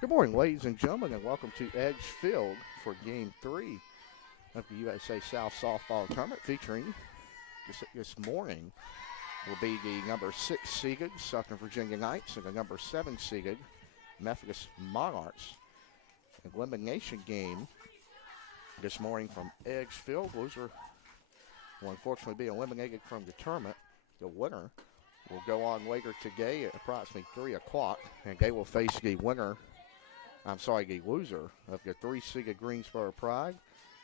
Good morning, ladies and gentlemen, and welcome to Edgefield for Game 3 of the USA South Softball Tournament featuring this morning will be the number 6 seeded Southern Virginia Knights and the number 7 seeded Methodist Monarchs. Elimination game this morning from Edgefield. Loser will unfortunately be eliminated from the tournament. The winner will go on later today at approximately 3 o'clock, and they will face the loser of the 3-seeded Greensboro Pride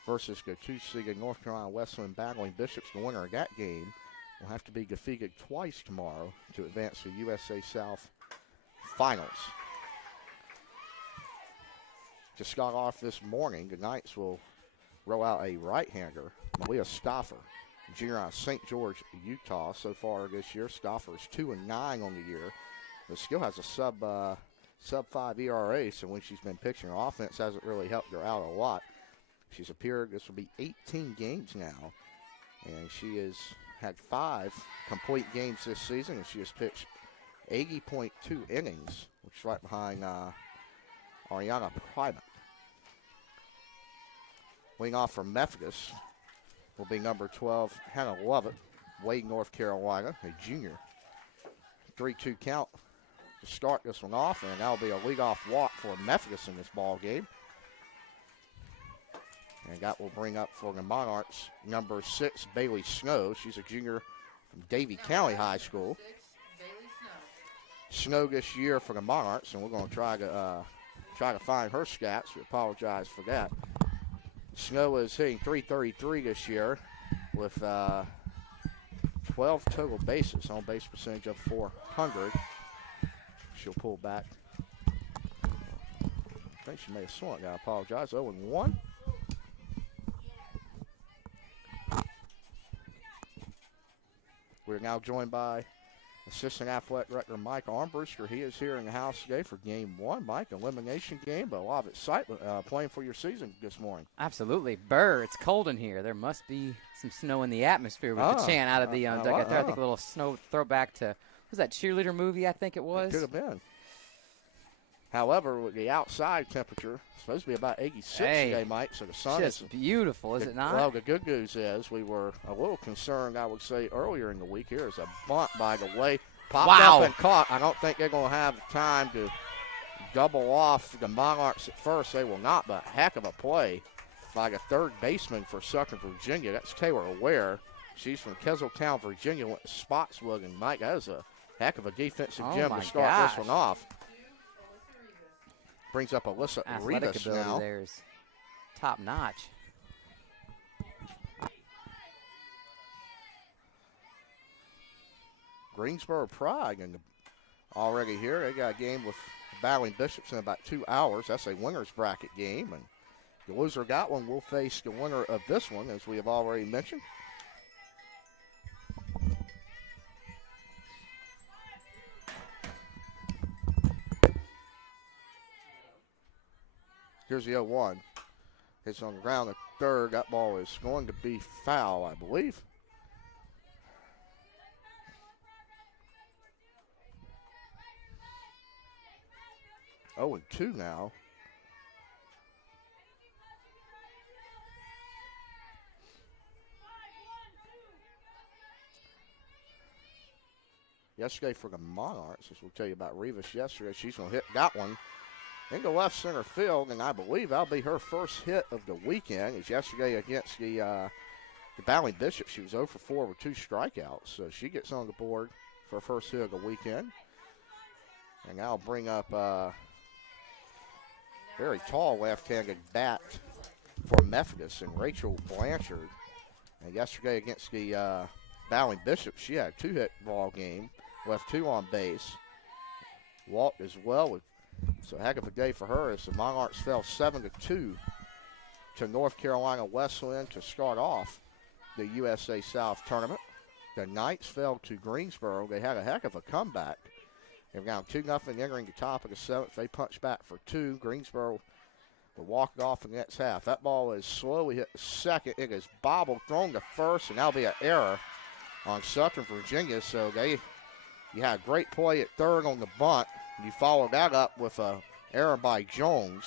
versus the 2-seeded North Carolina Wesleyan battling Bishops. The winner of that game will have to be defeated twice tomorrow to advance to USA South Finals. To start off this morning, the Knights will roll out a right-hander, Malia Stoffer, junior out of St. George, Utah. So far this year, Stoffer is 2-9 on the year, but still has a sub-5 ERA, so when she's been pitching, her offense hasn't really helped her out a lot. She's appeared, this will be 18 games now, and she has had 5 complete games this season, and she has pitched 80.2 innings, which is right behind Ariana Primat. Leading off for Methodist will be number 12, Hannah Lovett, Wade, North Carolina, a junior. 3-2 count to start this one off, and that'll be a leadoff walk for Methodist in this ball game. And that will bring up for the Monarchs number 6, Bailey Snow. She's a junior from Davie County High School. Snow this year for the Monarchs, and we're going to try to find her stats. We apologize for that. Snow is hitting .333 this year with 12 total bases, on base percentage of .400. She'll pull back. I think she may have swung it. I apologize. 0-1. We're now joined by Assistant Athletic Director Mike Armbruster. He is here in the house today for Game 1. Mike, elimination game, but a lot of excitement playing for your season this morning. Absolutely. Burr, it's cold in here. There must be some snow in the atmosphere with the chant out of the dugout there. I think a little snow throwback to, was that cheerleader movie, I think it was? It could have been. However, with the outside temperature, it's supposed to be about 86 today, Mike, so the sun is beautiful, is it not? Well, the good news is we were a little concerned, I would say, earlier in the week. Here is a bunt, by the way. Popped up and caught. I don't think they're going to have time to double off the Monarchs at first. They will not, but heck of a play by the third baseman for Southern Virginia. That's Taylor Ware. She's from Keseltown, Virginia, went to Spotswood, and Mike, that is a heck of a defensive gem to start this one off. Brings up Alyssa Rivas now. There's top notch. Greensboro Pride and already here. They got a game with battling Bishops in about 2 hours. That's a winner's bracket game, and the loser of that one will face the winner of this one, as we have already mentioned. Here's the 0-1. It's on the ground at third. That ball is going to be foul, I believe. Oh, and 2 now. Yesterday for the Monarchs, as we'll tell you about Rivas yesterday, she's going to hit that one into left center field, and I believe that'll be her first hit of the weekend. As yesterday against the battling Bishop, she was 0 for 4 with 2 strikeouts, so she gets on the board for her first hit of the weekend. And I'll bring up very tall left-handed bat for Methodist and Rachel Blanchard. And yesterday against the battling Bishop, she had a 2-hit ball game, left 2 on base, walked as well. So heck of a day for her as the Monarchs fell 7-2 to North Carolina Wesleyan to start off the USA South tournament. The Knights fell to Greensboro. They had a heck of a comeback. They're down 2-0 entering the top of the 7th. They punched back for 2. Greensboro will walk it off in the next half. That ball is slowly hit the second. It is bobbled, thrown to first, and that'll be an error on Southern Virginia. So you had a great play at third on the bunt. You followed that up with a error by Jones.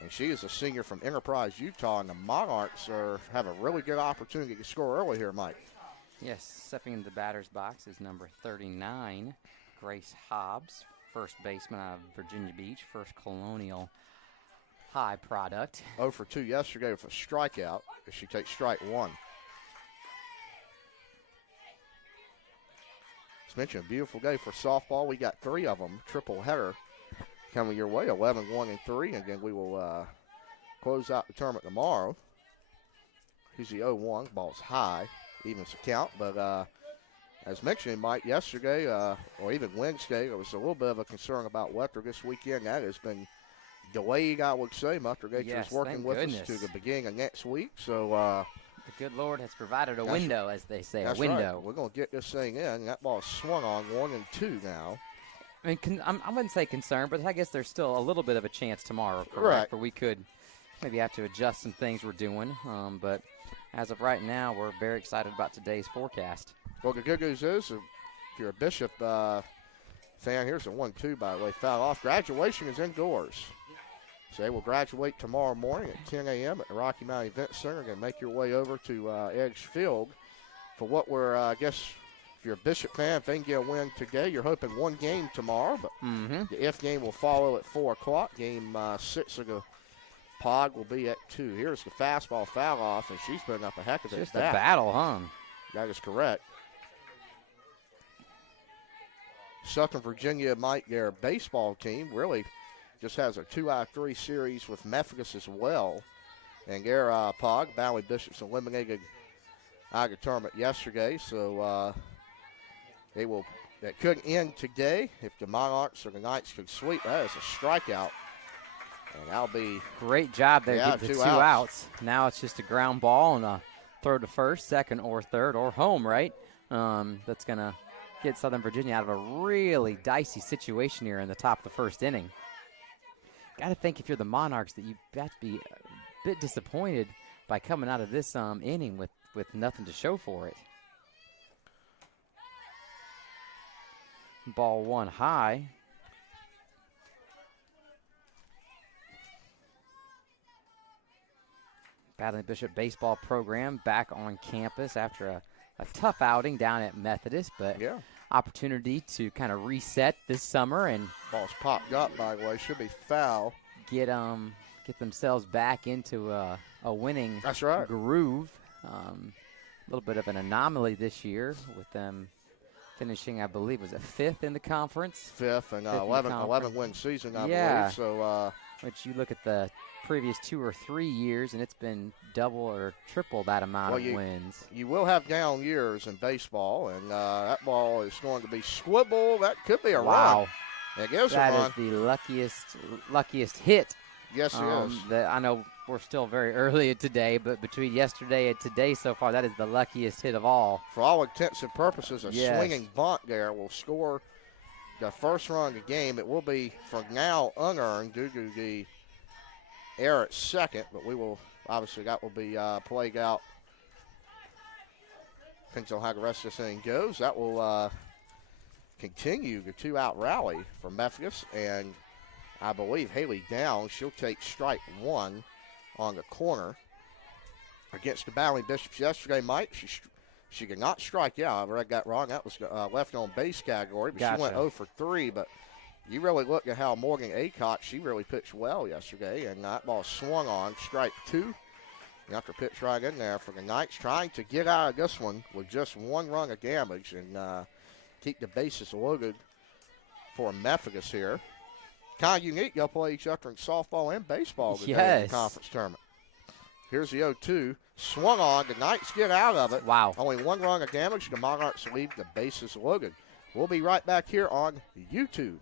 And she is a senior from Enterprise, Utah, and the Monarchs have a really good opportunity to score early here, Mike. Yes, stepping into the batter's box is number 39, Grace Hobbs, first baseman out of Virginia Beach, first Colonial High product. 0 for 2 yesterday with a strikeout as she takes strike one. As mentioned, a beautiful day for softball. We got 3 of them, triple header coming your way, 11, 1, and 3. And then we will close out the tournament tomorrow. Here's the 0-1. Ball's high, evens the count. But as mentioned, Mike, yesterday or even Wednesday, there was a little bit of a concern about weather this weekend. That has been delayed, I would say. Mother Nature is working with us to the beginning of next week. So the good Lord has provided a window, as they say, a that's window. Right. We're going to get this thing in. That ball is swung on 1 and 2 now. I mean, I wouldn't say concerned, but I guess there's still a little bit of a chance tomorrow, correct? Right. Where we could maybe have to adjust some things we're doing. But as of right now, we're very excited about today's forecast. Well, the good news is, if you're a Bishop fan, here's a 1-2, by the way, foul off. Graduation is indoors. So they will graduate tomorrow morning at 10 a.m. at the Rocky Mountain Event Center. Going to make your way over to Edge Field for what we're, I guess, if you're a Bishop fan, if they can get a win today, you're hoping one game tomorrow. But the F game will follow at 4 o'clock. Game 6 of the pod will be at 2. Here's the fastball foul off, and she's putting up a heck of a Just a battle, huh? That is correct. Southern Virginia, Mike, their baseball team, really just has a 2-out-of-3 series with Methodist as well. And their POG, Valley Bishops, eliminated out of the tournament yesterday. So that could end today if the Monarchs or the Knights could sweep. That is a strikeout. And that'll be great job there. Yeah, get the two outs. Now it's just a ground ball and a throw to first, second, or third, or home, right? That's going to get Southern Virginia out of a really dicey situation here in the top of the first inning. Got to think if you're the Monarchs that you've got to be a bit disappointed by coming out of this inning with nothing to show for it. Ball one high. Battling Bishop baseball program back on campus after a tough outing down at Methodist, but opportunity to kind of reset this summer and ball's popped up, by the way, should be foul. Get themselves back into a winning groove. A little bit of an anomaly this year with them finishing, I believe, was it 5th in the conference? 5th and 11-win season, I believe. So, which you look at the previous 2 or 3 years, and it's been double or triple that amount of wins. You will have down years in baseball, and that ball is going to be squibble. That could be a run. It is a run. That is the luckiest hit. Yes, it is. I know we're still very early today, but between yesterday and today so far, that is the luckiest hit of all. For all intents and purposes, a swinging bunt there will score the first run of the game. It will be, for now, unearned due to the error at second, but we will, obviously, that will be played out. Depends on how the rest of this inning goes. That will continue the 2-out rally for Methodist, and I believe Haley Downs, she'll take strike one on the corner against the Battling Bishops yesterday. Mike, she could not strike out. I read that wrong. That was left on base category, but she went 0 for 3. But you really look at how Morgan Aycock, she really pitched well yesterday, and that ball swung on strike 2. You have to pitch right in there for the Knights, trying to get out of this one with just 1 run of damage and keep the bases loaded for Methodist here. Kind of unique. They'll play each other in softball and baseball today in the conference tournament. Here's the 0-2. Swung on. The Knights get out of it. Wow. Only 1 run of damage. The Monarchs leave the bases loaded. We'll be right back here on YouTube.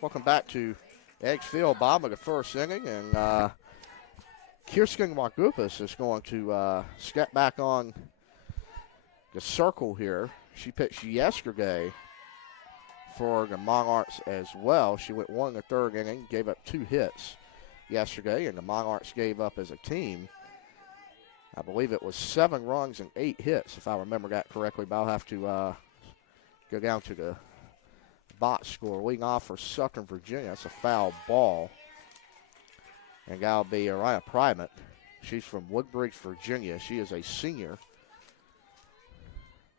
Welcome back to Eggs Field, bottom of the first inning, and Kirsten Margupas is going to step back on the circle here. She pitched yesterday for the Monarchs as well. She went 1 in the third inning, gave up 2 hits yesterday, and the Monarchs gave up as a team, I believe it was 7 runs and 8 hits, if I remember that correctly, but I'll have to go down to the box score. Leading off for Southern Virginia, that's a foul ball. And that'll be Ariana Primate. She's from Woodbridge, Virginia. She is a senior.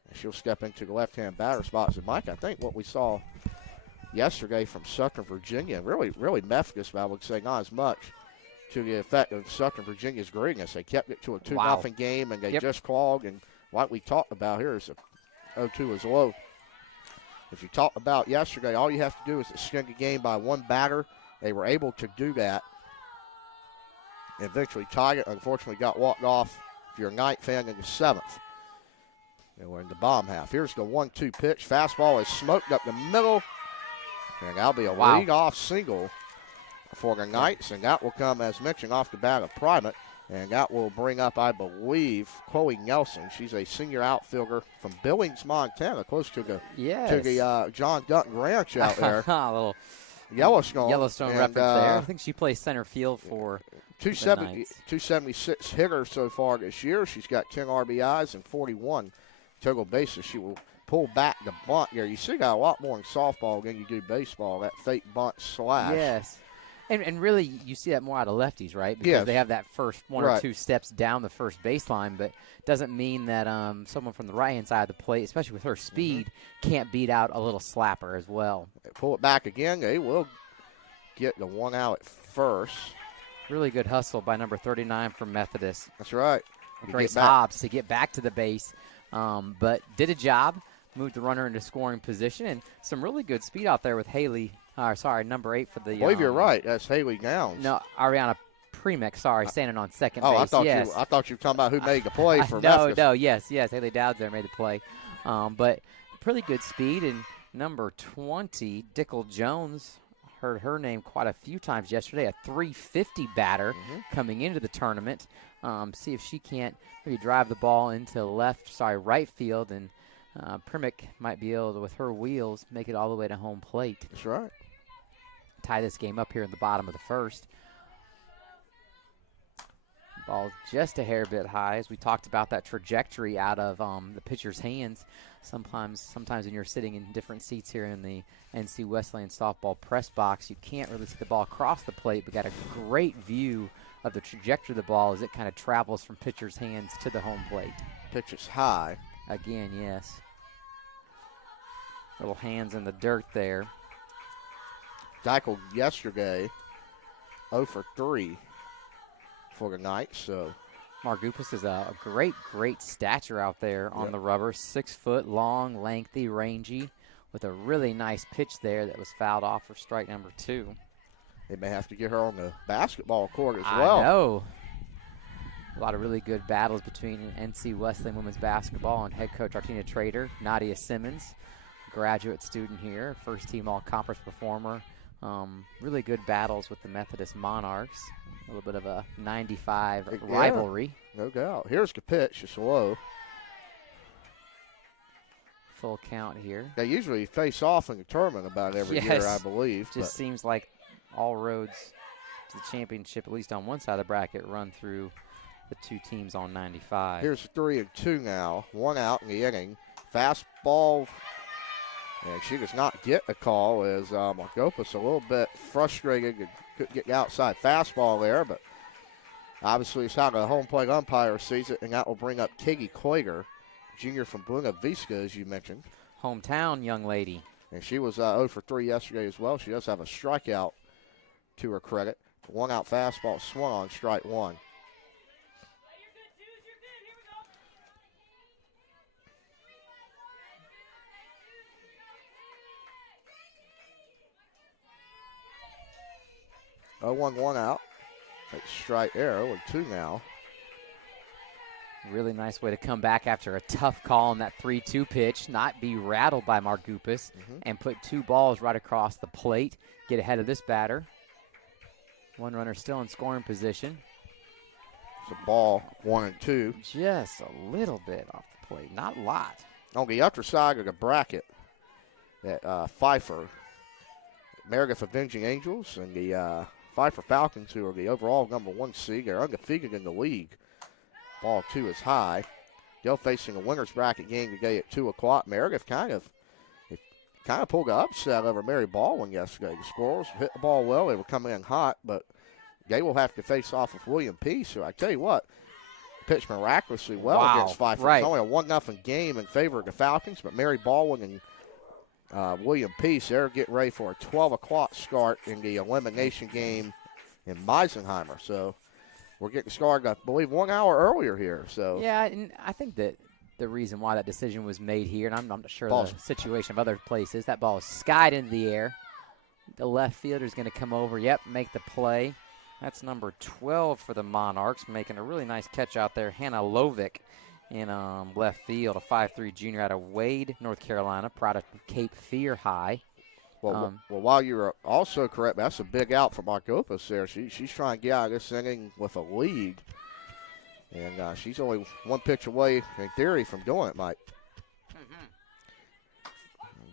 And she'll step into the left-hand batter spots. And, Mike, I think what we saw yesterday from Southern Virginia, really Methodist, but I would say not as much, to the effect of Southern Virginia's greatness. They kept it to a 2-0 game, and they just clogged. And like we talked about here is a 0-2 is low. If you talked about yesterday, all you have to do is extend the game by 1 batter. They were able to do that. Eventually tied it. Unfortunately, got walked off, if you're a Knight fan, in the 7th. And we're in the bottom half. Here's the 1-2 pitch. Fastball is smoked up the middle. And that'll be a lead-off single for the Knights. And that will come, as mentioned, off the bat of Primate. And that will bring up, I believe, Chloe Nelson. She's a senior outfielder from Billings, Montana, close to the John Dutton Ranch out there. A little Yellowstone reference there. I think she plays center field for 276 hitter so far this year. She's got 10 RBIs and 41 total bases. She will pull back the bunt here. You see got a lot more in softball than you do baseball, that fake bunt slash. Yes. And really, you see that more out of lefties, right? Because they have that first 1 or 2 steps down the first baseline, but doesn't mean that someone from the right-hand side of the plate, especially with her speed, can't beat out a little slapper as well. They pull it back again. They will get the 1 out at first. Really good hustle by number 39 from Methodist. That's right. Grace Hobbs to get back to the base, but did a job, moved the runner into scoring position, and some really good speed out there with Haley. Number 8 for the. I believe you're right. That's Haley Downs. No, Ariana Premick. Standing on second base. I thought you were talking about who made the play for Memphis. No, yes, Haley Downs there made the play, but pretty good speed. And number 20, Dickel Jones, heard her name quite a few times yesterday. A 350 batter coming into the tournament. See if she can't maybe drive the ball into right field, and Premick might be able to, with her wheels, make it all the way to home plate. That's right. Tie this game up here in the bottom of the first. Ball just a hair bit high, as we talked about that trajectory out of the pitcher's hands. Sometimes when you're sitting in different seats here in the NC Wesleyan softball press box, you can't really see the ball across the plate, but got a great view of the trajectory of the ball as it kind of travels from pitcher's hands to the home plate. Pitch is high. Again, yes. Little hands in the dirt there. Dickel yesterday 0 for 3 for the Knights. So Margupas is a great stature out there on the rubber. 6 foot long, lengthy, rangy, with a really nice pitch there that was fouled off for strike number 2. They may have to get her on the basketball court as well. I know. A lot of really good battles between NC Wesleyan women's basketball and head coach Artina Trader, Nadia Simmons, graduate student here, first team all-conference performer. Really good battles with the Methodist Monarchs. A little bit of a 95 rivalry. No doubt. Here's the pitch. It's low. Full count here. They usually face off in the tournament about every year, I believe. Just seems like all roads to the championship, at least on one side of the bracket, run through the 2 teams on 95. Here's 3-2 now. 1 out in the inning. Fastball. And she does not get a call, as Margupas a little bit frustrated and couldn't get the outside fastball there, but obviously it's how the home plate umpire sees it, and that will bring up Katie Koiger, junior from Buena Vista, as you mentioned. Hometown young lady. And she was 0 for 3 yesterday as well. She does have a strikeout to her credit. 1 out fastball swung on strike 1. Oh, 1 out. That's strike there. 0-2 now. Really nice way to come back after a tough call on that 3-2 pitch, not be rattled by Margupas, and put 2 balls right across the plate, get ahead of this batter. 1 runner still in scoring position. It's a ball, 1 and 2. Just a little bit off the plate, not a lot. On the upper side of the bracket, that Pfeiffer, Meredith Avenging Angels, and the Pfeiffer Falcons, who are the overall number 1 seed, are undefeated in the league. Ball 2 is high. They're facing a winner's bracket game today at 2 o'clock. Meredith kind of pulled an upset over Mary Baldwin yesterday. The Squirrels hit the ball well. They were coming in hot, but they will have to face off with William Peace. So I tell you what, pitched miraculously well against Pfeiffer. Right. It's only a 1-0 game in favor of the Falcons, but Mary Baldwin and William Peace, they're getting ready for a 12 o'clock start in the elimination game in Meisenheimer. So we're getting started, I believe, 1 hour earlier here. So yeah, and I think that the reason why that decision was made here, and I'm not sure the situation of other places, that ball is skied into the air. The left fielder is going to come over, make the play. That's number 12 for the Monarchs, making a really nice catch out there. Hannah Lovick in left field, a 5'3" junior out of Wade, North Carolina, product of Cape Fear High. Well, while you're also correct, that's a big out for Margopas there. She's trying to get out of this inning with a lead. And she's only 1 pitch away, in theory, from doing it, Mike.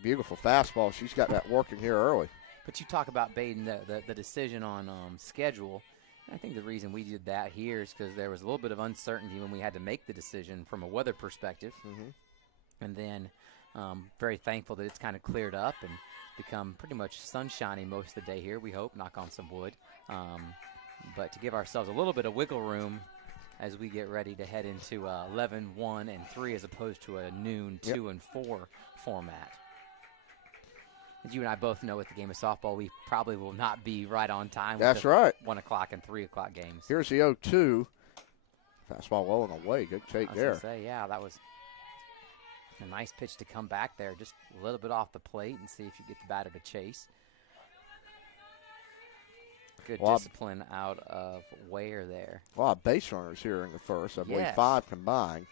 Beautiful fastball. She's got that working here early. But you talk about Baden, the decision on schedule. I think the reason we did that here is because there was a little bit of uncertainty when we had to make the decision from a weather perspective. And then very thankful that it's kind of cleared up and become pretty much sunshiny most of the day here, we hope, knock on some wood. But to give ourselves a little bit of wiggle room as we get ready to head into 11, 1, and 3 as opposed to a noon 2 and 4 format. As you and I both know, with the game of softball, we probably will not be right on time. That's right. 1 o'clock and 3 o'clock games. Here's the 0-2. Fastball low and away. Good take there. Yeah, that was a nice pitch to come back there. Just a little bit off the plate and see if you get the batter to chase. Good discipline out of Ware there. A lot of base runners here in the first. I believe Yes. 5 combined.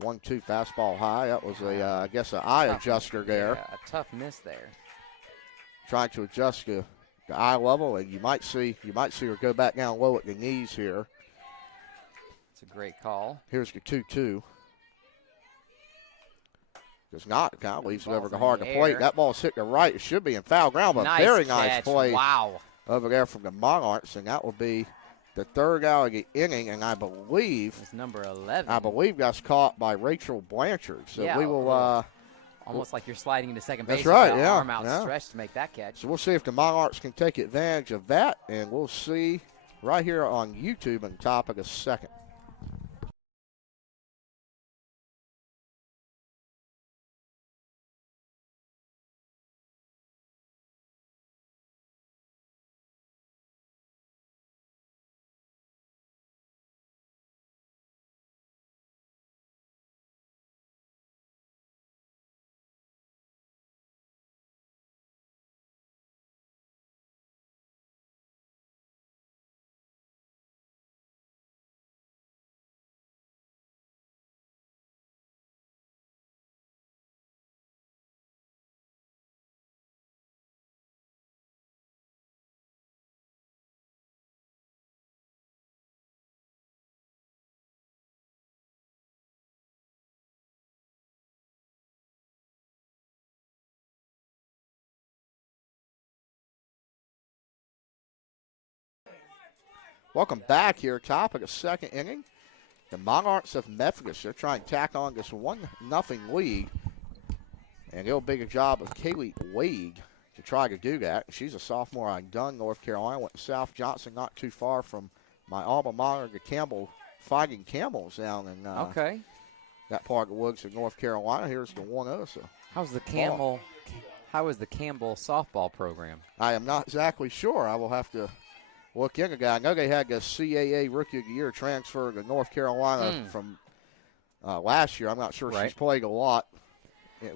1-2 fastball high. That was I guess, an eye adjuster there. Yeah, a tough miss there. Trying to adjust the eye level, and you might see her go back down low at the knees here. It's a great call. Here's the 2-2. Does not. Kind of leaves it over the hard to plate. That ball's hit the right. It should be in foul ground, but very nice play. Wow. Over there from the Monarchs, and that will be the 3rd out of the inning, and I believe it's number 11. I believe that's caught by Rachel Blanchard. So we will almost like you're sliding into second base. That's right, with arm outstretched to make that catch. So we'll see if the Monarchs can take advantage of that, and we'll see right here on YouTube on top of the second. Welcome back here, top of the second inning. The Monarchs of Methodist, they're trying to tack on this 1-0 lead. And it'll be a job of Kaylee Wade to try to do that. She's a sophomore out of Dunn, North Carolina. Went to South Johnson, not too far from my alma mater, the Fighting Camels down in that part of the woods of North Carolina. Here's the 1-0. So How is the Campbell softball program? I am not exactly sure. I will have to look into that. I know they had the CAA Rookie of the Year transfer to North Carolina from last year. I'm not sure she's played a lot.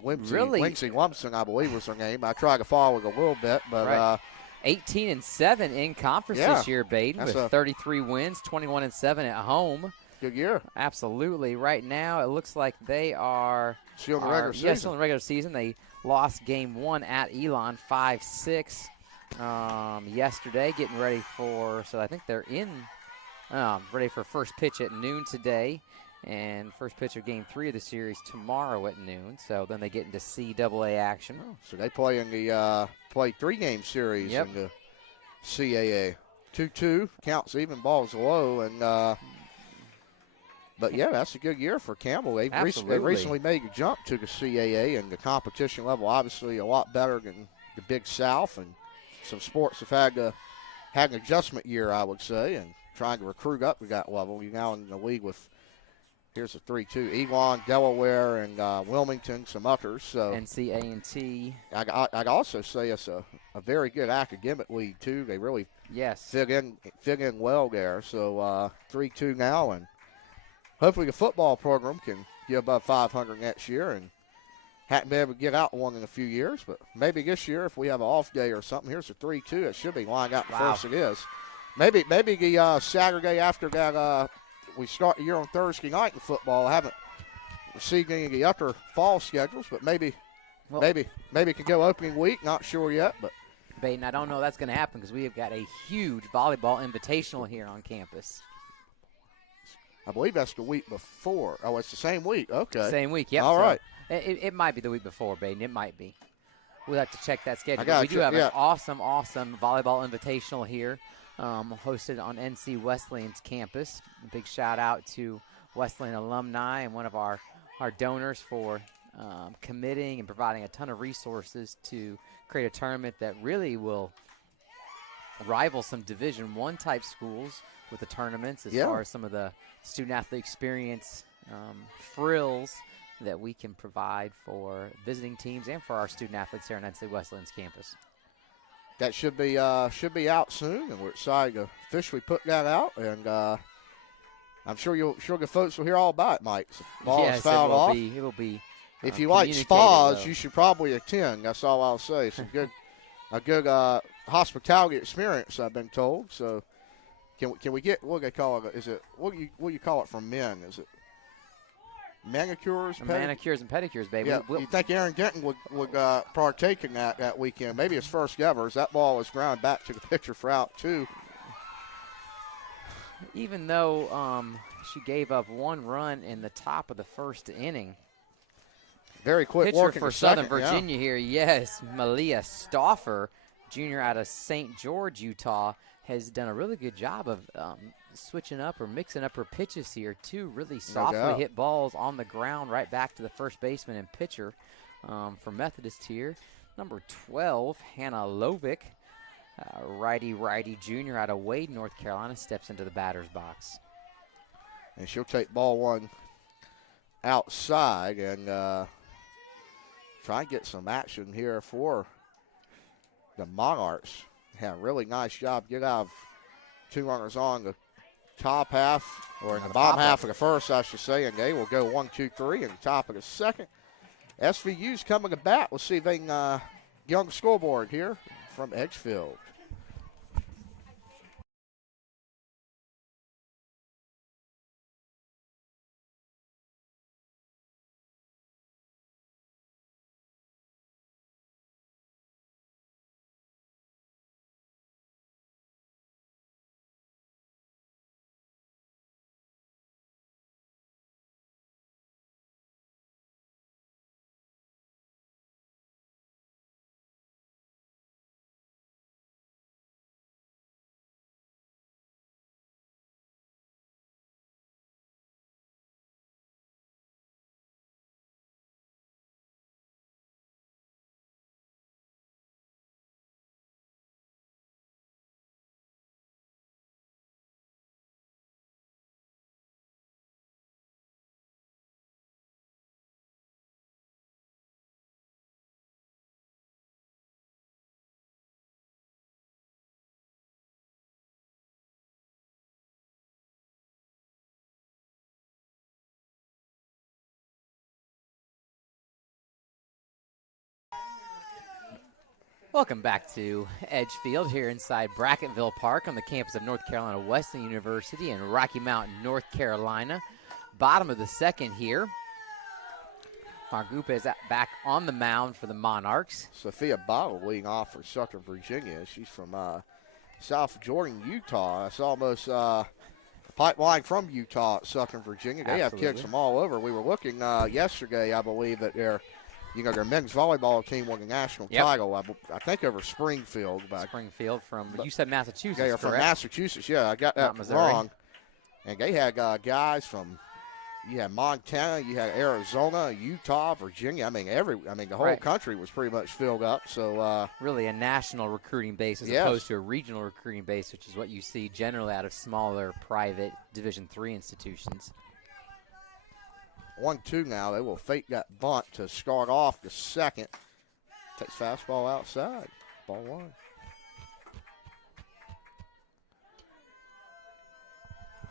Lindsay Lumpson, I believe, was her name. I tried to follow it a little bit, but 18-7 in conference this year, Baden, with 33 wins, 21-7 at home. good year. Absolutely. Right now, it looks like they are Still in the regular season. Yes, still in the regular season. They lost game 1 at Elon 5-6 yesterday, getting ready for, so I think they're ready for first pitch at noon today, and first pitch of game 3 of the series tomorrow at noon. So then they get into CAA action. Oh, so they play in the play 3-game series in the CAA. 2-2 counts even, balls low, and but yeah, that's a good year for Campbell. They recently made a jump to the CAA, and the competition level obviously a lot better than the Big South, and some sports have had an adjustment year, I would say, and trying to recruit up to that level. You're now in the league with, here's a 3-2, Elon, Delaware, and Wilmington, some others. So NCA&T. I'd also say it's a very good academic league too. They really fit in well there. So 3-2 now, and hopefully the football program can get above 500 next year, and hadn't been able to get out one in a few years, but maybe this year if we have an off day or something. Here's a 3-2. It should be lined out first. It is. Maybe the Saturday after that we start the year on Thursday night in football. I haven't received any of the other fall schedules, but maybe it can go opening week. Not sure yet, but Baden, I don't know that's going to happen because we have got a huge volleyball invitational here on campus. I believe that's the week before. Oh, it's the same week. Okay. Same week, yep. All right. It might be the week before, Baden. It might be. We'll have to check that schedule. We do have an awesome volleyball invitational here, hosted on NC Wesleyan's campus. A big shout out to Wesleyan alumni and one of our donors for committing and providing a ton of resources to create a tournament that really will rival some Division I type schools with the tournaments as far as some of the student-athlete experience frills that we can provide for visiting teams and for our student-athletes here on NC Wesleyan's campus. That should be out soon, and we're excited to officially put that out. And I'm sure the folks will hear all about it, Mike. So yes, it will be. If you like spas, you should probably attend. That's all I'll say. Some a good hospitality experience, I've been told. So can we get, what do they call it? Is it what do you call it for men? Is it manicures? Manicures and pedicures, baby. Yeah. You think Aaron Denton would partake in that weekend? Maybe his first ever, as that ball was ground back to the pitcher for out 2. Even though she gave up 1 run in the top of the first inning. Very quick pitcher work for Southern Virginia here. Yes, Malia Stauffer, junior out of St. George, Utah, has done a really good job of switching up or mixing up her pitches here. 2 really softly hit balls on the ground right back to the first baseman and pitcher for Methodist here. Number 12, Hannah Lovick, righty junior out of Wade, North Carolina, steps into the batter's box. And she'll take ball 1 outside and try and get some action here for the Monarchs. Had a really nice job. Get out of 2 runners on the top half, or in the bottom half of the first, I should say, and they will go 1, 2, 3 in the top of the second. SVU's coming to bat. We'll see if they can get on the scoreboard here from Edgefield. Welcome back to Edgefield here inside Brackettville Park on the campus of North Carolina Wesleyan University in Rocky Mountain, North Carolina. Bottom of the second here. Margupa is back on the mound for the Monarchs. Sophia Bottle leading off for Southern Virginia. She's from South Jordan, Utah. That's almost a pipeline from Utah at Southern Virginia. They Absolutely. have kids from all over. We were looking yesterday, I believe, that their men's volleyball team won the national title, I think over Springfield. Springfield you said Massachusetts, they are from correct? Massachusetts, yeah. I got that wrong. And they had guys from, you had Montana, you had Arizona, Utah, Virginia. The whole country was pretty much filled up. So really a national recruiting base as opposed to a regional recruiting base, which is what you see generally out of smaller private Division III institutions. 1-2 now. They will fake that bunt to start off the second. Takes fastball outside. Ball one.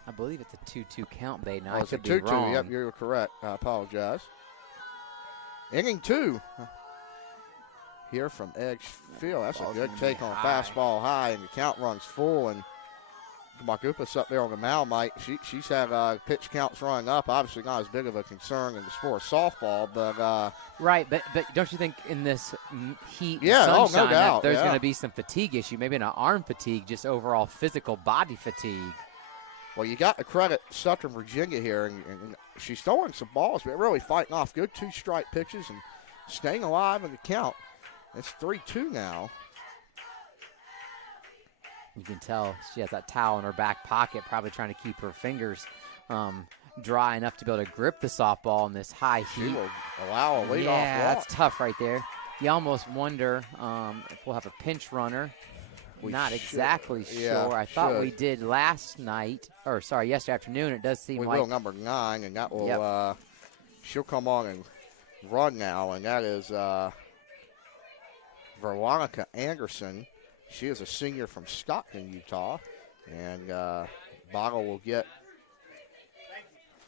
I believe it's a 2-2 count, Bay. Now, I could be 2-2. wrong. Yep, you're correct. I apologize. Inning 2. Here from Edgefield. That's a good take on a fastball high, and the count runs full. And Margupa's up there on the mound, Mike. She's had pitch counts running up. Obviously not as big of a concern in the sport of softball, but right. But don't you think in this heat and no sunshine doubt, that there's going to be some fatigue issue, maybe not arm fatigue, just overall physical body fatigue? Well, you got to credit Southern Virginia here, and she's throwing some balls, but really fighting off good two-strike pitches and staying alive in the count. It's 3-2 now. You can tell she has that towel in her back pocket, probably trying to keep her fingers dry enough to be able to grip the softball in this high heat. She will allow a leadoff walk. Yeah, that's tough right there. You almost wonder if we'll have a pinch runner. Not exactly sure. I thought we did yesterday afternoon. It does seem we like will number 9, and that will she'll come on and run now, and that is Veronica Anderson. She is a senior from Stockton, Utah, and Bottle will get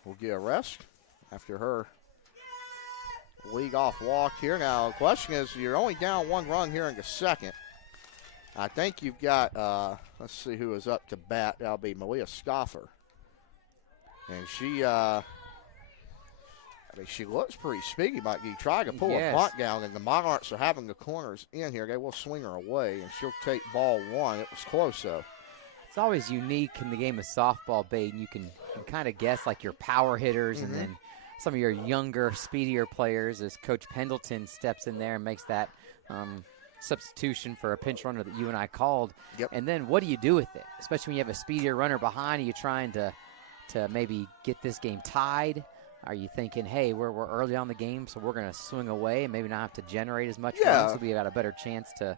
a rest after her league-off walk here. Now, the question is, you're only down 1 run here in the second. I think you've got, let's see who is up to bat. That'll be Malia Scoffer. And she looks pretty speedy, Mike. You try to pull a bunt down, and the Monarchs are having the corners in here. They will swing her away, and she'll take ball 1. It was close, though. It's always unique in the game of softball, Baden. You can kind of guess, like, your power hitters and then some of your younger, speedier players as Coach Pendleton steps in there and makes that substitution for a pinch runner that you and I called. Yep. And then what do you do with it? Especially when you have a speedier runner behind. Are you trying to maybe get this game tied? Are you thinking, hey, we're early on the game, so we're going to swing away and maybe not have to generate as much runs, so we got a better chance to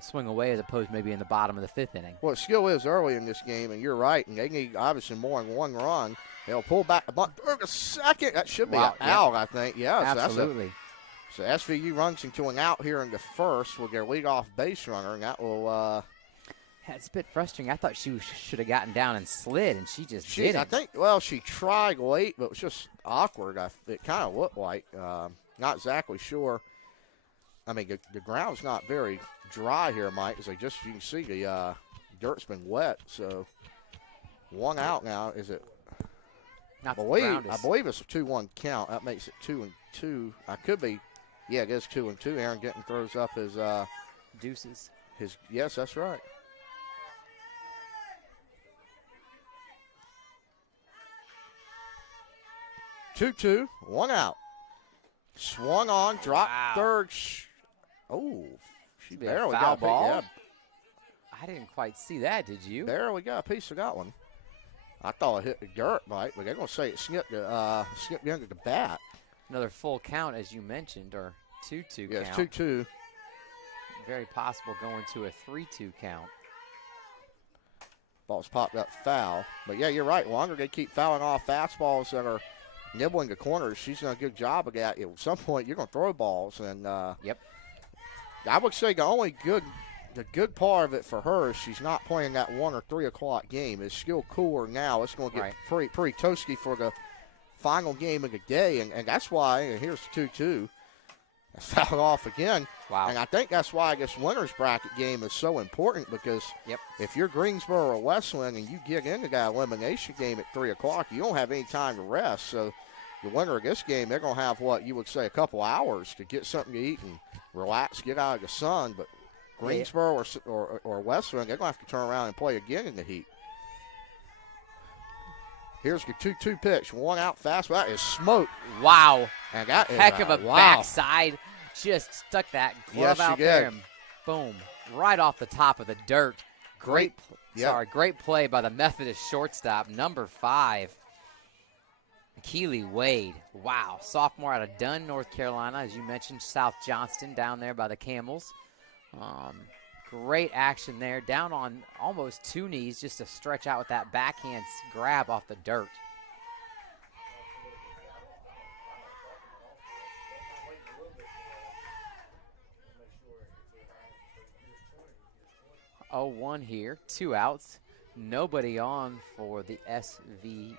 swing away as opposed to maybe in the bottom of the 5th inning? Well, it still is early in this game, and you're right, and they need obviously more than 1 run. They'll pull back the bunt for a second. That should be an out, I think. Yeah, absolutely. So SVU runs into an out here in the first with their leadoff base runner, and that will it's a bit frustrating. I thought she should have gotten down and slid, and she just didn't. I think, she tried late, but it was just awkward. It kind of looked like. Not exactly sure. I mean, the ground's not very dry here, Mike, as you can see the dirt's been wet. So 1 out now. Is it? I believe it's a 2-1 count. That makes it 2-2. I could be. Yeah, it is 2-2. Aaron Getting throws up his deuces. Yes, that's right. Two, 1 out. Swung on, dropped third. She barely got a ball. Yeah. I didn't quite see that, did you? Barely got a piece of that one. I thought it hit the dirt, Mike, but they're going to say it snipped under the bat. Another full count, as you mentioned, or 2-2 count. Yes, 2-2. Very possible going to a 3-2 count. Ball's popped up foul. But, yeah, you're right. Longer they keep fouling off fastballs that are nibbling the corners. She's done a good job of that. At some point, you're going to throw balls. And yep. I would say the good part of it for her is she's not playing that 1 or 3 o'clock game. It's still cooler now. It's going to get pretty toasty for the final game of the day. And that's why, and here's 2-2, That's fouled off again. Wow. And I think that's why this winner's bracket game is so important, because if you're Greensboro or Westland and you get into that elimination game at 3 o'clock, you don't have any time to rest. So the winner of this game, they're going to have what you would say a couple hours to get something to eat and relax, get out of the sun. But Greensboro or Westland, they're going to have to turn around and play again in the heat. Here's the 2-2 pitch. One out fast. That is smoke. Wow. And that is heck of a backside. Just stuck that glove out there and boom. Right off the top of the dirt. Great play by the Methodist shortstop, number 5. Keely Wade. Wow. Sophomore out of Dunn, North Carolina. As you mentioned, South Johnston down there by the Camels. Great action there, down on almost 2 knees just to stretch out with that backhand grab off the dirt. Oh, 1 here, 2 outs. Nobody on for the SVU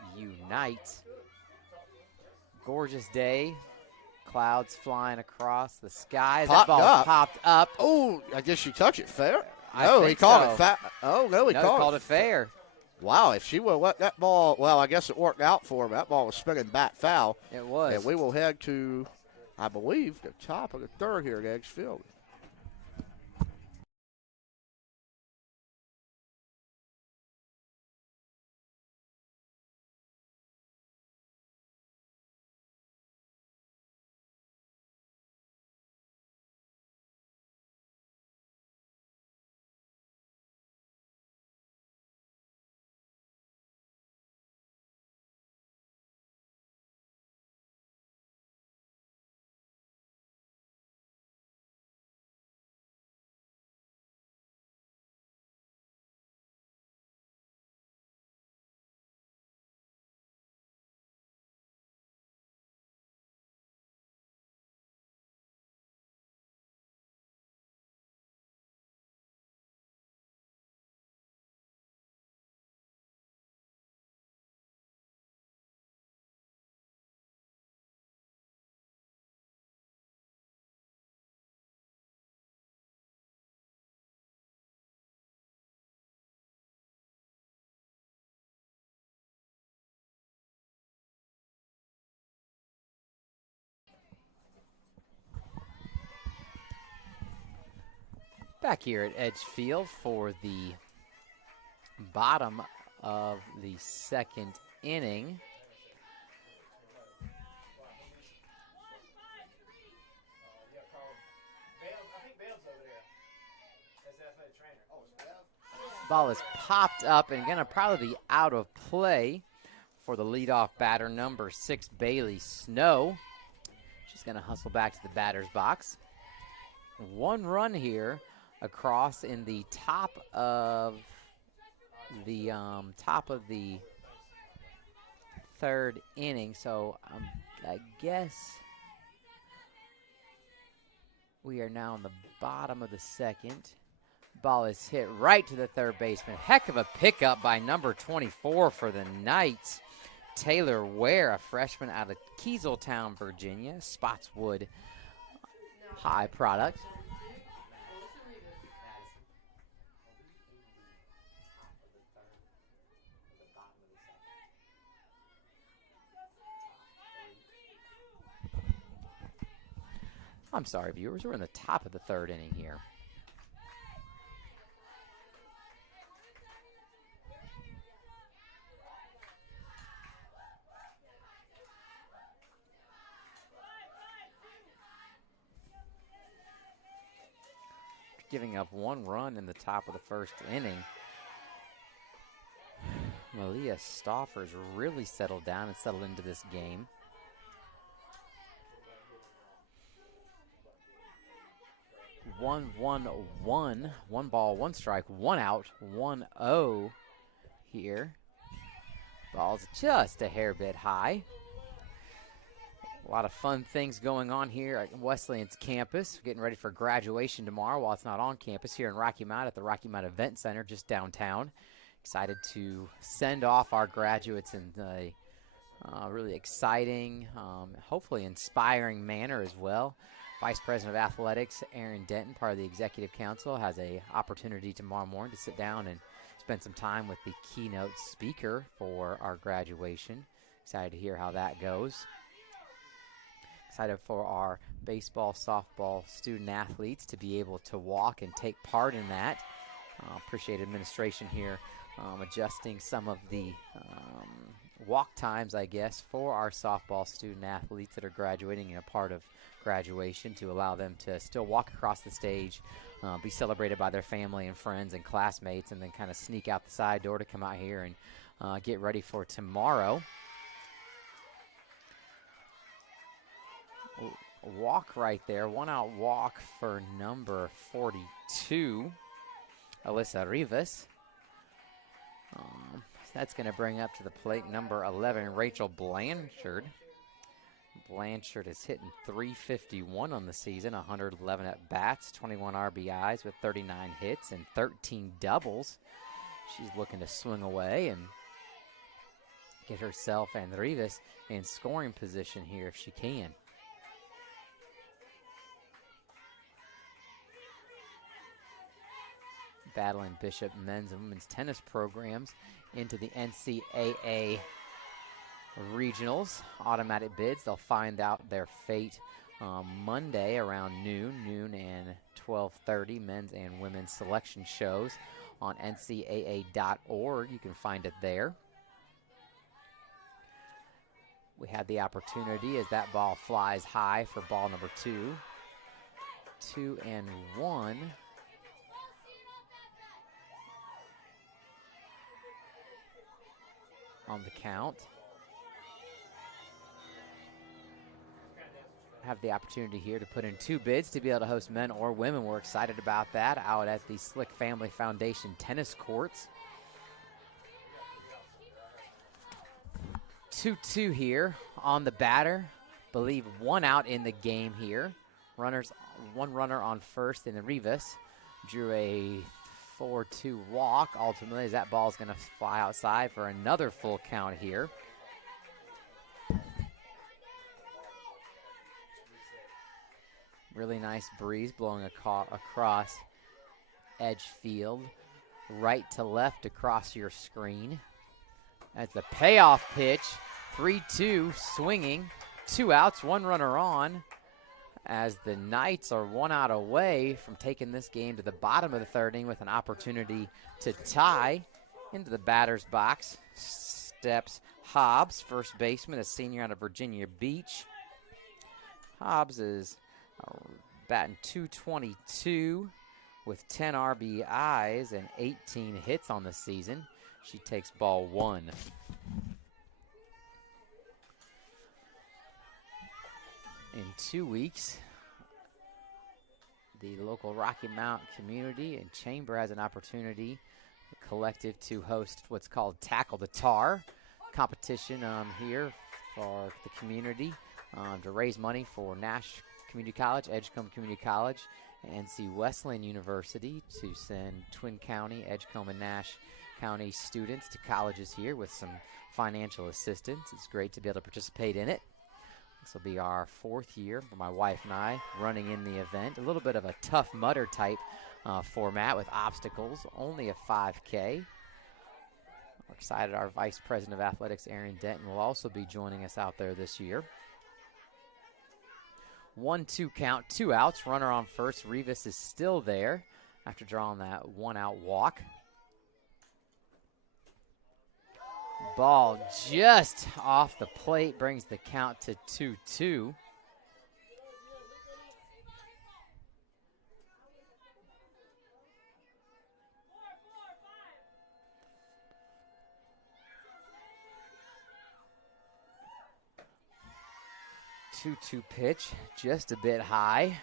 Knights. Gorgeous day. Clouds flying across the skies. That ball popped up. Oh, I guess she touched it fair. No, he called it fair. Oh, no, he called it fair. Wow, if she would have let that ball, well, I guess it worked out for him. That ball was spinning back foul. It was. And we will head to, I believe, the top of the 3rd here at Edgefield. Back here at Edgefield for the bottom of the 2nd inning. Ball is popped up and going to probably be out of play for the leadoff batter, number 6, Bailey Snow. She's going to hustle back to the batter's box. 1 run here across in the top of the 3rd inning. So I guess we are now in the bottom of the 2nd. Ball is hit right to the 3rd baseman. Heck of a pickup by number 24 for the Knights. Taylor Ware, a freshman out of Kieseltown, Virginia, Spotswood High product. I'm sorry, viewers. We're in the top of the 3rd inning here. Giving up 1 run in the top of the 1st inning. Malia Stoffer's really settled down and settled into this game. One ball, 1 strike, 1 out, 1-0 here. Ball's just a hair bit high. A lot of fun things going on here at Wesleyan's campus. Getting ready for graduation tomorrow while it's not on campus here in Rocky Mount at the Rocky Mount Event Center just downtown. Excited to send off our graduates in a really exciting, hopefully inspiring manner as well. Vice President of Athletics, Aaron Denton, part of the Executive Council, has a opportunity tomorrow morning to sit down and spend some time with the keynote speaker for our graduation. Excited to hear how that goes. Excited for our baseball, softball student athletes to be able to walk and take part in that. Appreciate administration here adjusting some of the walk times, I guess, for our softball student athletes that are graduating and a part of graduation to allow them to still walk across the stage, be celebrated by their family and friends and classmates, and then kind of sneak out the side door to come out here and get ready for tomorrow. A walk right there, one out walk for number 42, Alyssa Rivas. That's going to bring up to the plate number 11, Rachel Blanchard. Blanchard is hitting .351 on the season, 111 at bats, 21 RBIs with 39 hits and 13 doubles. She's looking to swing away and get herself and Rivas in scoring position here if she can. Battling Bishop men's and women's tennis programs into the NCAA regionals. Automatic bids, they'll find out their fate Monday around noon and 12:30. Men's and women's selection shows on ncaa.org. You can find it there. We had the opportunity as that ball flies high for ball number 2. 2-1. On the count. Have the opportunity here to put in 2 bids to be able to host men or women. We're excited about that out at the Slick Family Foundation tennis courts. 2-2 here on the batter. Believe 1 out in the game here. One runner on first in the Rivas. Drew a 4-2 walk ultimately as that ball is going to fly outside for another full count here. Really nice breeze blowing across edge field, right to left across your screen. As the payoff pitch, 3-2 swinging, 2 outs, 1 runner on. As the Knights are 1 out away from taking this game to the bottom of the 3rd inning with an opportunity to tie. Into the batter's box steps Hobbs, first baseman, a senior out of Virginia Beach. Hobbs is batting .222 with 10 RBIs and 18 hits on the season. She takes ball 1. In 2 weeks, the local Rocky Mount community and chamber has an opportunity, the collective, to host what's called Tackle the Tar competition here for the community to raise money for Nash Community College, Edgecombe Community College, and NC Wesleyan University to send Twin County, Edgecombe, and Nash County students to colleges here with some financial assistance. It's great to be able to participate in it. This will be our 4th year for my wife and I running in the event. A little bit of a Tough Mudder type format with obstacles, only a 5K. We're excited our Vice President of Athletics, Aaron Denton, will also be joining us out there this year. 1-2 count, 2 outs, runner on first. Rivas is still there after drawing that 1 out walk. Ball just off the plate brings the count to 2-2. Pitch, just a bit high.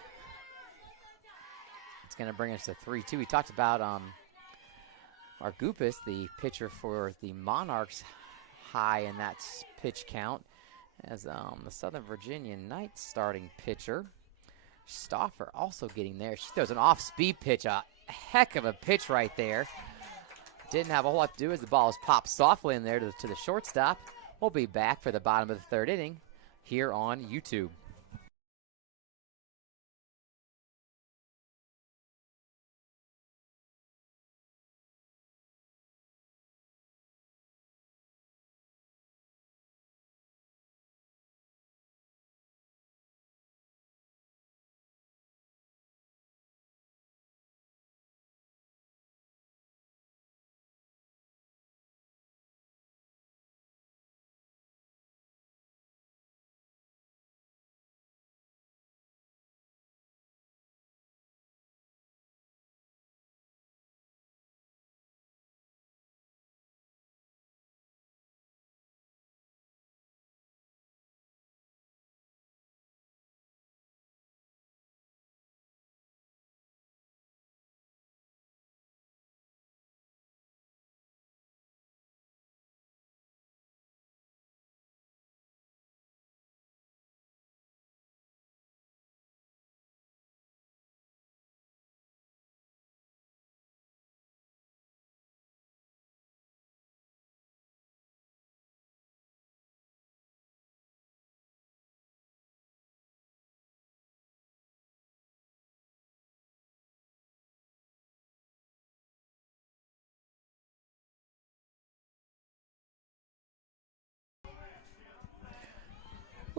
It's going to bring us to 3-2. We talked about Argupis, the pitcher for the Monarchs, high in that pitch count, as the Southern Virginia Knights starting pitcher. Stauffer also getting there. She throws an off-speed pitch, a heck of a pitch right there. Didn't have a whole lot to do as the ball is popped softly in there to the shortstop. We'll be back for the bottom of the 3rd inning here on YouTube.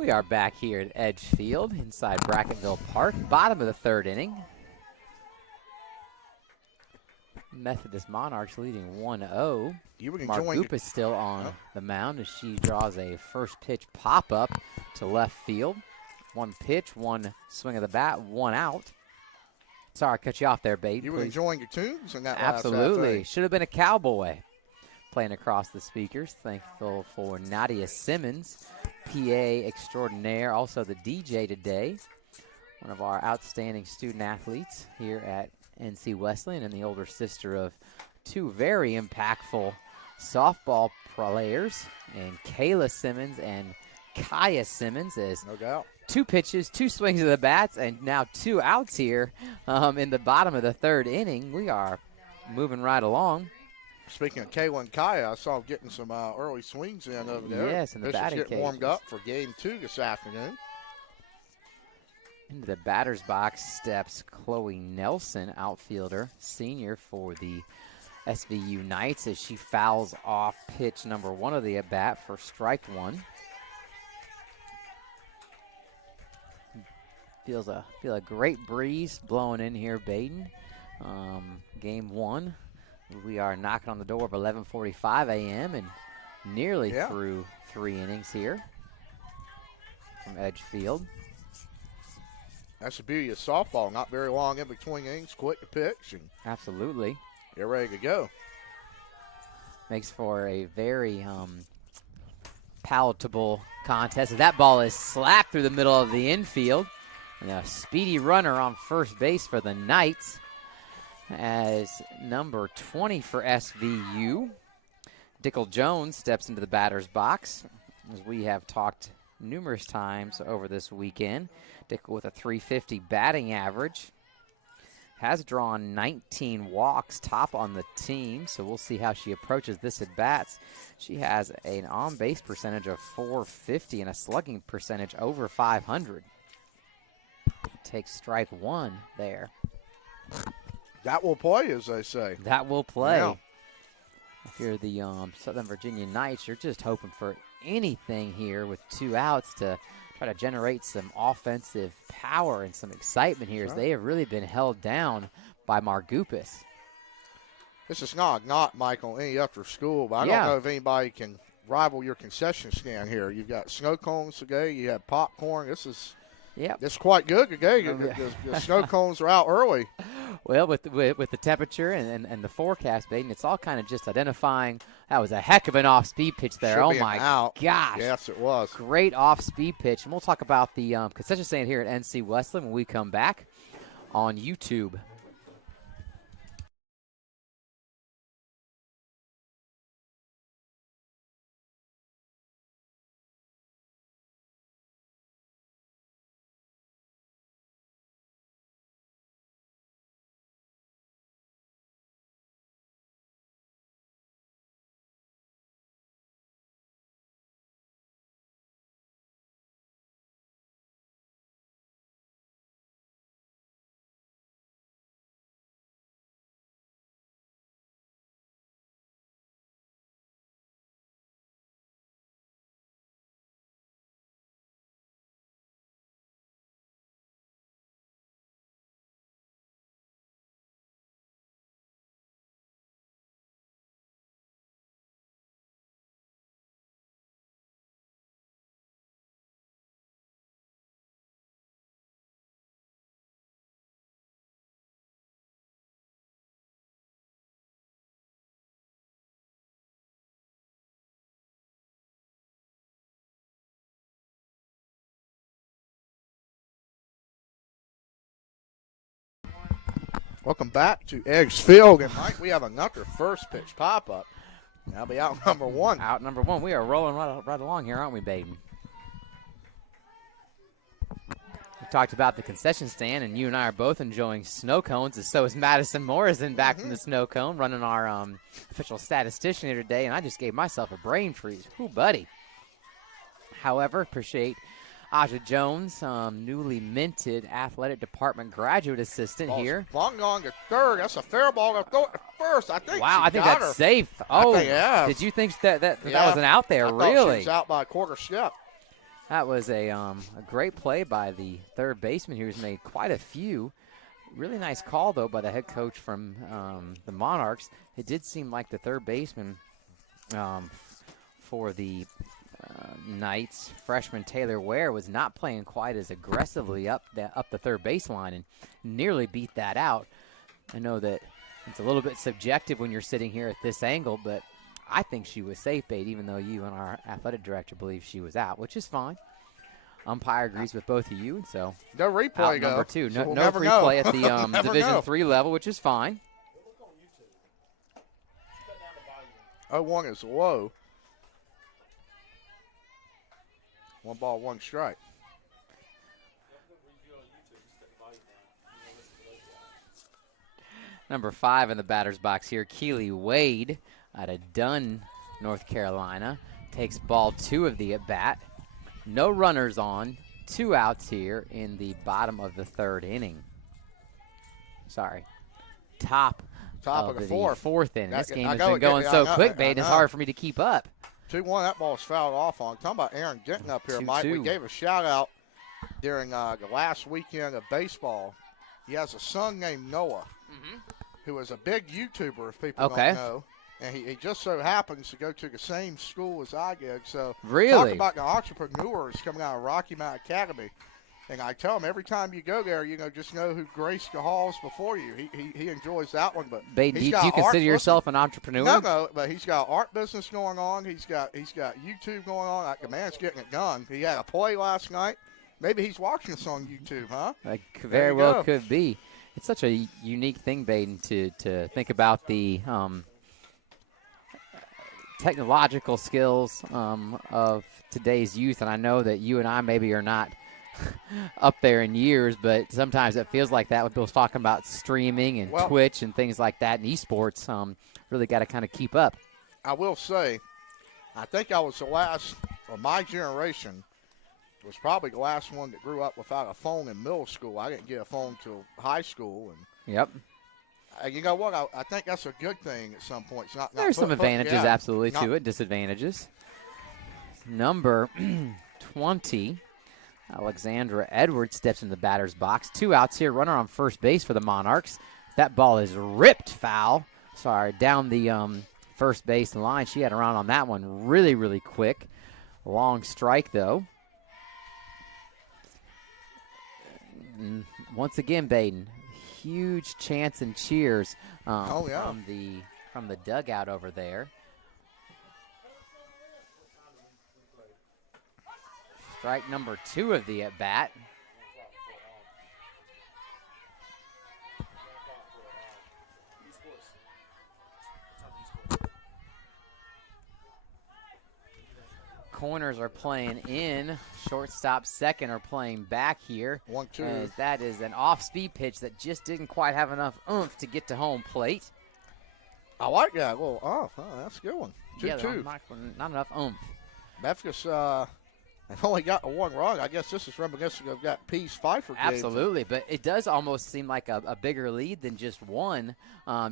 We are back here at Edge Field inside Bracketville Park, bottom of the third inning. Methodist Monarchs leading 1-0. Margup is still on the mound as she draws a first pitch pop-up to left field. One pitch, one swing of the bat, one out. Sorry, I cut you off there, babe. You were enjoying your tunes in that Absolutely. Should have been a cowboy playing across the speakers. Thankful for Nadia Simmons, PA extraordinaire, also the DJ today. One of our outstanding student athletes here at NC Wesleyan and the older sister of two very impactful softball players, and Kayla Simmons and Kaya Simmons. As no doubt. 2 pitches, 2 swings of the bats, and now 2 outs here in the bottom of the third inning. We are moving right along. Speaking of Kayla and Kaya, I saw them getting some early swings in over there. Yes, in the batting getting warmed up for game 2 this afternoon. Into the batter's box steps Chloe Nelson, outfielder, senior for the SVU Knights, as she fouls off pitch number 1 of the at-bat for strike 1. Feel a great breeze blowing in here, Baden. Game 1. We are knocking on the door of 11:45 a.m. and nearly through 3 innings here from Edge Field. That's the beauty of softball. Not very long in between innings, quick to pitch, and absolutely, you're ready to go. Makes for a very palatable contest. That ball is slapped through the middle of the infield, and a speedy runner on first base for the Knights as number 20 for SVU. Dickel Jones steps into the batter's box, as we have talked numerous times over this weekend. Dickel with a .350 batting average. Has drawn 19 walks, top on the team, so we'll see how she approaches this at bats. She has an on-base percentage of .450 and a slugging percentage over .500. Takes strike 1 there. That will play, as they say. That will play. Yeah. If you're the Southern Virginia Knights, you're just hoping for anything here with 2 outs to try to generate some offensive power and some excitement here, as they have really been held down by Margupis. This is not Michael, any after school, but I don't know if anybody can rival your concession stand here. You've got snow cones today. You have popcorn. This is quite good today. The snow cones are out early. Well, with the temperature and the forecast, Baden, it's all kind of just identifying. That was a heck of an off-speed pitch there. Should oh, be my out. gosh. Yes, it was. Great off-speed pitch. And we'll talk about the concession stand here at NC Wesleyan when we come back on YouTube. Welcome back to Edge Field. And, Mike, we have another first pitch pop-up. That'll be out number 1. Out number 1. We are rolling right along here, aren't we, Baden? We talked about the concession stand, and you and I are both enjoying snow cones, and so is Madison Morrison back from the snow cone, running our official statistician here today, and I just gave myself a brain freeze. Ooh, buddy. However, appreciate Aja Jones, newly minted athletic department graduate assistant here. Long gone to third. That's a fair ball to throw at first. I think. Wow, I think that's safe. Oh, did you think that was an out there? I really? thought she was out by a quarter step. That was a great play by the third baseman who's made quite a few. Really nice call, though, by the head coach from the Monarchs. It did seem like the third baseman for the Knights, freshman Taylor Ware, was not playing quite as aggressively up the third baseline and nearly beat that out. I know that it's a little bit subjective when you're sitting here at this angle, but I think she was safe, Bate, even though you and our athletic director believe she was out, which is fine. Umpire agrees with both of you, and so no replay. Out number two. So No, we'll no never replay know. at the Division III level, which is fine. 0-1 is low. 1 ball, 1 strike. Number 5 in the batter's box here, Keely Wade out of Dunn, North Carolina, takes ball 2 of the at-bat. No runners on, 2 outs here in the bottom of the 3rd inning. Sorry, top of the fourth inning. This game has been been going so quick, Bate, it's hard for me to keep up. 2-1, that ball's fouled off on. Talking about Aaron Denton up here, 2-2. Mike. We gave a shout-out during the last weekend of baseball. He has a son named Noah, who is a big YouTuber, if people don't know. And he just so happens to go to the same school as I did. So really, talk about the entrepreneurs coming out of Rocky Mount Academy. And I tell him every time you go there, just know who graced the halls before you. He enjoys that one. But Bate, do you consider yourself an entrepreneur? No, but he's got art business going on. He's got YouTube going on. Like, the man's getting it done. He had a play last night. Maybe he's watching us on YouTube, huh? That very well could be. It's such a unique thing, Baden, to think about the technological skills of today's youth. And I know that you and I maybe are not up there in years, but sometimes it feels like that when Bill's talking about streaming and Twitch and things like that and esports. Really got to kind of keep up. I will say, I think I was the last, or my generation was probably the last one that grew up without a phone in middle school. I didn't get a phone till high school. And yep. You know what? I think that's a good thing at some points. There's some advantages, absolutely, to it. Disadvantages. Number 20, Alexandra Edwards steps in the batter's box. 2 outs here. Runner on first base for the Monarchs. That ball is ripped foul. Sorry, down the first base line. She had a run on that one really, really quick. Long strike, though. And once again, Baden, huge chants and cheers from the dugout over there. Strike number 2 of the at-bat. Corners are playing in. Shortstop second are playing back here. 1-2. As that is an off-speed pitch that just didn't quite have enough oomph to get to home plate. I like that. Well, that's a good one. 2-2. Not enough oomph. Memphis they've only got 1 run. I guess this is reminiscent of that Peace Pfeiffer game. Absolutely, but it does almost seem like a bigger lead than just one,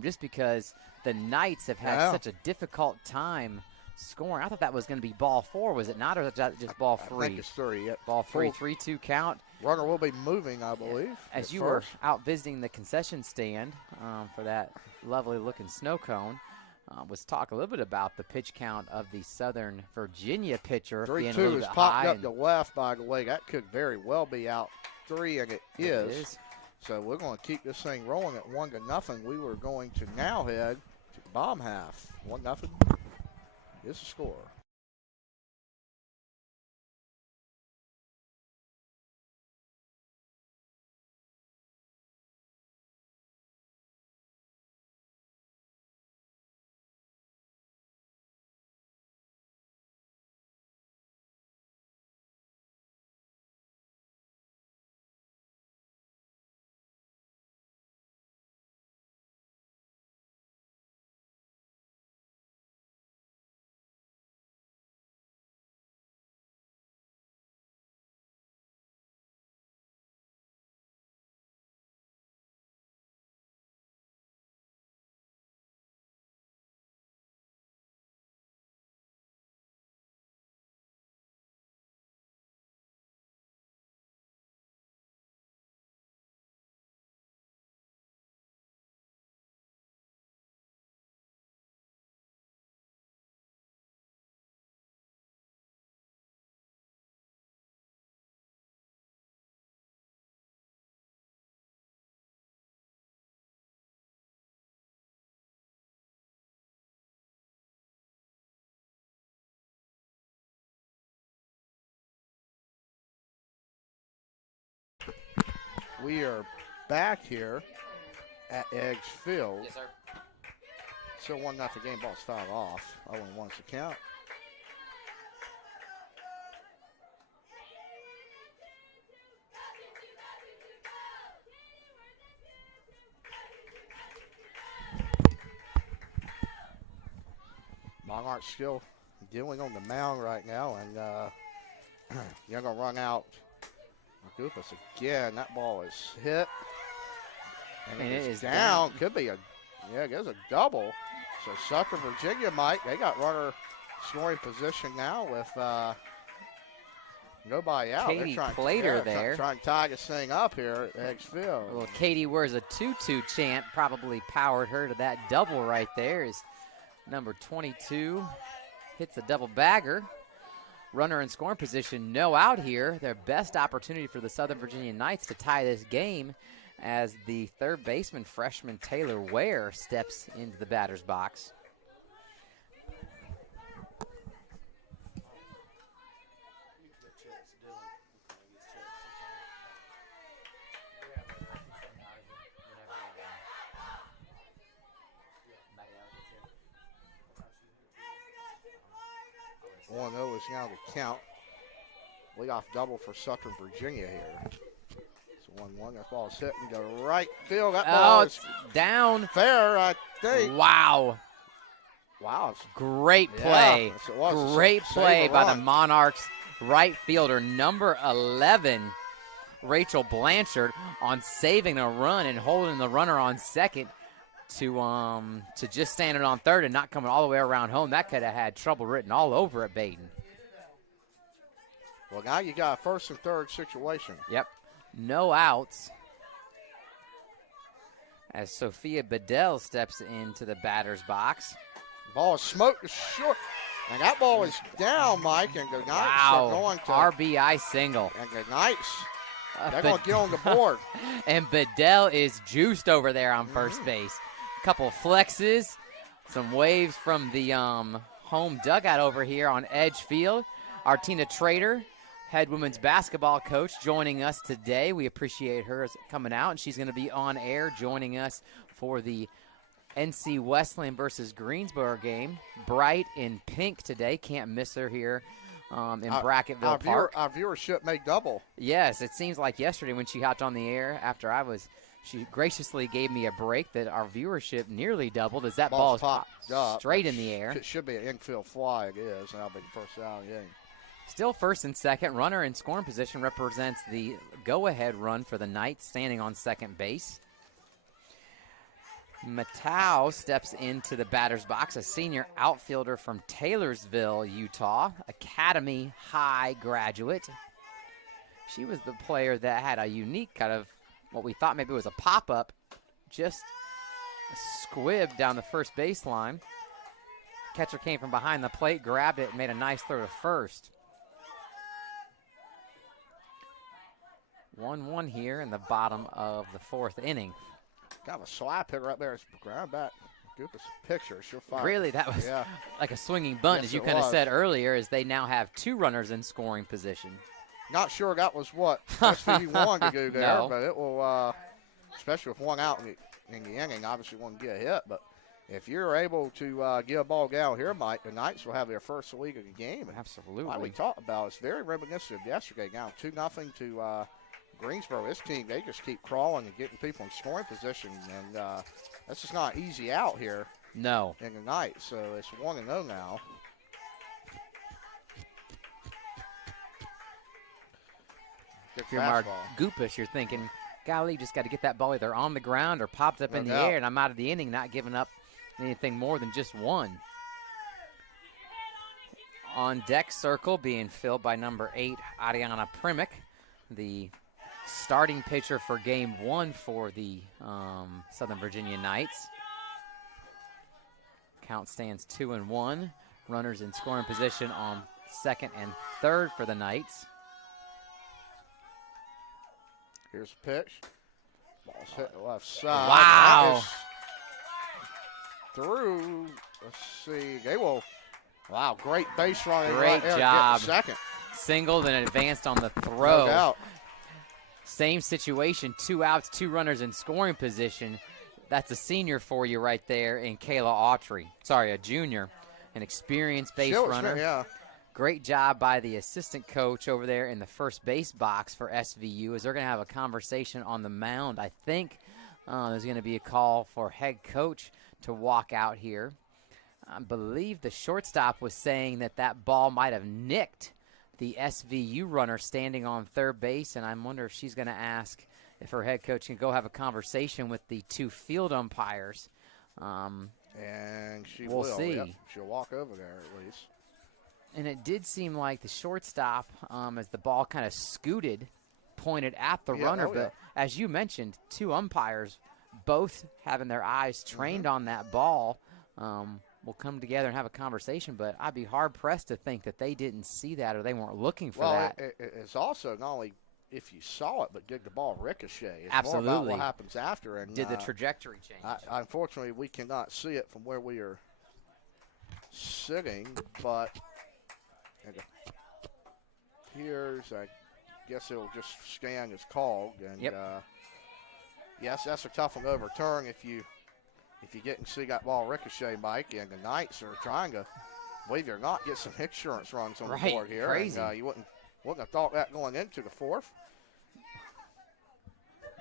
just because the Knights have had such a difficult time scoring. I thought that was going to be ball 4, was it not, or was that just ball 3? I think it's 3. Yep. Ball 3, 3-2 count. Runner will be moving, I believe. As you were out visiting the concession stand for that lovely-looking snow cone, let's talk a little bit about the pitch count of the Southern Virginia pitcher. 3-2 is popped up to left, by the way. That could very well be out 3, and it is. So we're going to keep this thing rolling at 1-0. We were going to now head to the bottom half. 1-0 is the score. We are back here at Eggs Field. Yes, sir. Still 1-0 game. Ball's fouled off. 0-1's the count. Monarchs still dealing on the mound right now, and you're going to run out. Goofus again. That ball is hit. And it is down. Could be it is a double. So Sutter, Virginia, Mike, they got runner scoring position now with nobody out. Katie Plater there. Trying to tie this thing up here at Eggs Field. Well, Katie wears a tutu chant, probably powered her to that double right there. Is number 22 hits a double bagger. Runner in scoring position, no out here. Their best opportunity for the Southern Virginia Knights to tie this game as the third baseman, freshman Taylor Ware, steps into the batter's box. One zero is now the count. Leadoff double for Southern Virginia here. It's 1-1. That ball is hit and go right field. That ball is down. Fair, I think. Wow. Wow. Great play. Yeah, yes, it was. Great play by the Monarchs right fielder, number 11, Rachel Blanchard, on saving a run and holding the runner on second to just standing on third and not coming all the way around home. That could have had trouble written all over it, Baden. Well, now you got a first and third situation. Yep. No outs as Sophia Bedell steps into the batter's box. Ball is smoked short. And that ball is down, Mike, and the Knights are going to RBI single. And the Knights, they're going to get on the board. And Bedell is juiced over there on first base. A couple flexes, some waves from the home dugout over here on Edge Field. Artina Trader, head women's basketball coach, joining us today. We appreciate her coming out, and she's going to be on air joining us for the NC Wesleyan versus Greensboro game. Bright in pink today. Can't miss her here in Bracketville Park. Our viewership may double. Yes, it seems like yesterday when she hopped on the air after she graciously gave me a break that our viewership nearly doubled as that ball is popped straight in the air. It should be an infield fly. It is, and that'll be the first out of the game. Still first and second. Runner in scoring position represents the go-ahead run for the Knights, standing on second base. Matau steps into the batter's box, a senior outfielder from Taylorsville, Utah, Academy High graduate. She was the player that had a unique kind of what we thought maybe was a pop-up, just a squib down the first baseline. Catcher came from behind the plate, grabbed it, and made a nice throw to first. 1-1 here in the bottom of the fourth inning. Got a slap hitter up there. It's ground back. Give us a picture. She'll fire. Really, that was like a swinging bunt, as you kind of said earlier, as they now have two runners in scoring position. Not sure that was what SVU wanted to do there, No. but it will, especially with one out in the inning, obviously want to get a hit. But if you're able to get a ball down here, Mike, the Knights will have their first league of the game. Absolutely. Like we talked about, it's very reminiscent of yesterday. Now 2-0 to Greensboro. This team, they just keep crawling and getting people in scoring position, and that's just not easy out here. No. In the night, so it's 1-0 now. If you're Mark Goopish, you're thinking, golly, just got to get that ball either on the ground or popped up in the air, and I'm out of the inning, not giving up anything more than just one. On deck circle being filled by number 8, Ariana Primick, the starting pitcher for game 1 for the Southern Virginia Knights. Count stands 2-1. Runners in scoring position on second and third for the Knights. Here's a pitch. Ball's hit the left side. Wow. Through. Let's see. They will. Wow, great base running. Great right there, job. second. Singled and advanced on the throw. No doubt. Same situation, 2 outs, 2 runners in scoring position. That's a senior for you right there in Kayla Autry. Sorry, a junior, an experienced base runner. Yeah. Great job by the assistant coach over there in the first base box for SVU as they're going to have a conversation on the mound. I think there's going to be a call for head coach to walk out here. I believe the shortstop was saying that ball might have nicked the SVU runner standing on third base, and I wonder if she's going to ask if her head coach can go have a conversation with the 2 field umpires. And we'll see. Yep. She'll walk over there at least. And it did seem like the shortstop, as the ball kind of scooted, pointed at the runner. But as you mentioned, 2 umpires, both having their eyes trained on that ball, will come together and have a conversation. But I'd be hard-pressed to think that they didn't see that or they weren't looking for that. It's also not only if you saw it, but did the ball ricochet? It's Absolutely. more about what happens after. And did the trajectory change? Unfortunately, we cannot see it from where we are sitting, but here's, I guess it'll just scan as called. And yes, that's a tough one to overturn if you get and see that ball ricochet, Mike. And the Knights are trying to, believe it or not, get some insurance runs on the board here. Crazy. And, you wouldn't have thought that going into the 4th.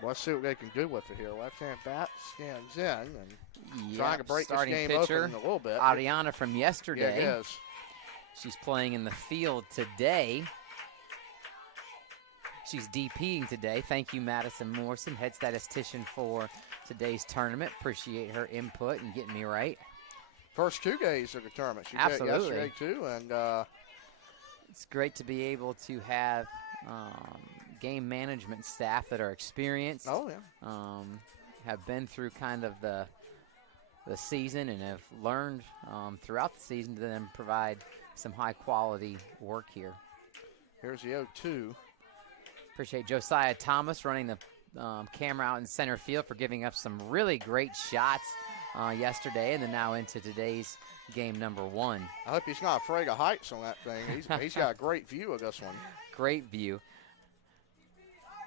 Let's see what they can do with it here. Left-hand bat scans in and trying to break this game open a little bit. Ariana from yesterday. Yeah, it is. She's playing in the field today. She's DPing today. Thank you, Madison Morrison, head statistician for today's tournament. Appreciate her input and getting me right. First 2 days of the tournament. She Absolutely. did yesterday, too. And it's great to be able to have game management staff that are experienced. Oh, yeah. Have been through kind of the season and have learned throughout the season to then provide some high-quality work here. Here's the 0-2. Appreciate Josiah Thomas running the camera out in center field for giving up some really great shots yesterday and then now into today's game number 1. I hope he's not afraid of heights on that thing. He's got a great view of this one. Great view.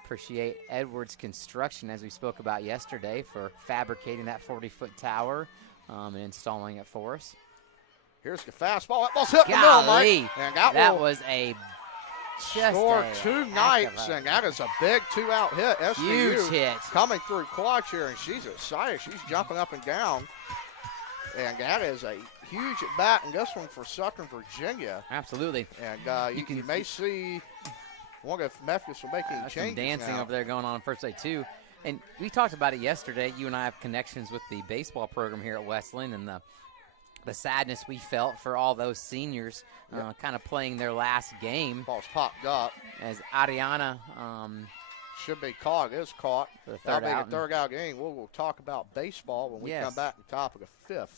Appreciate Edwards Construction, as we spoke about yesterday, for fabricating that 40-foot tower and installing it for us. Here's the fastball. That ball's hit the middle, Mike. And that was a score 2 Knights, and that is a big 2-out hit. SVU huge hit. Coming through clutch here, and she's excited. She's jumping up and down. And that is a huge at bat in this one for Southern Virginia. Absolutely. And you may see one of Methodist will make any changes some dancing now. over there going on first day too. And we talked about it yesterday. You and I have connections with the baseball program here at Westland, and the sadness we felt for all those seniors kind of playing their last game. Ball's popped up. As Ariana should be caught. It is caught. For the That'll third be out. the third out game. We'll talk about baseball when we come back to the top of the 5th.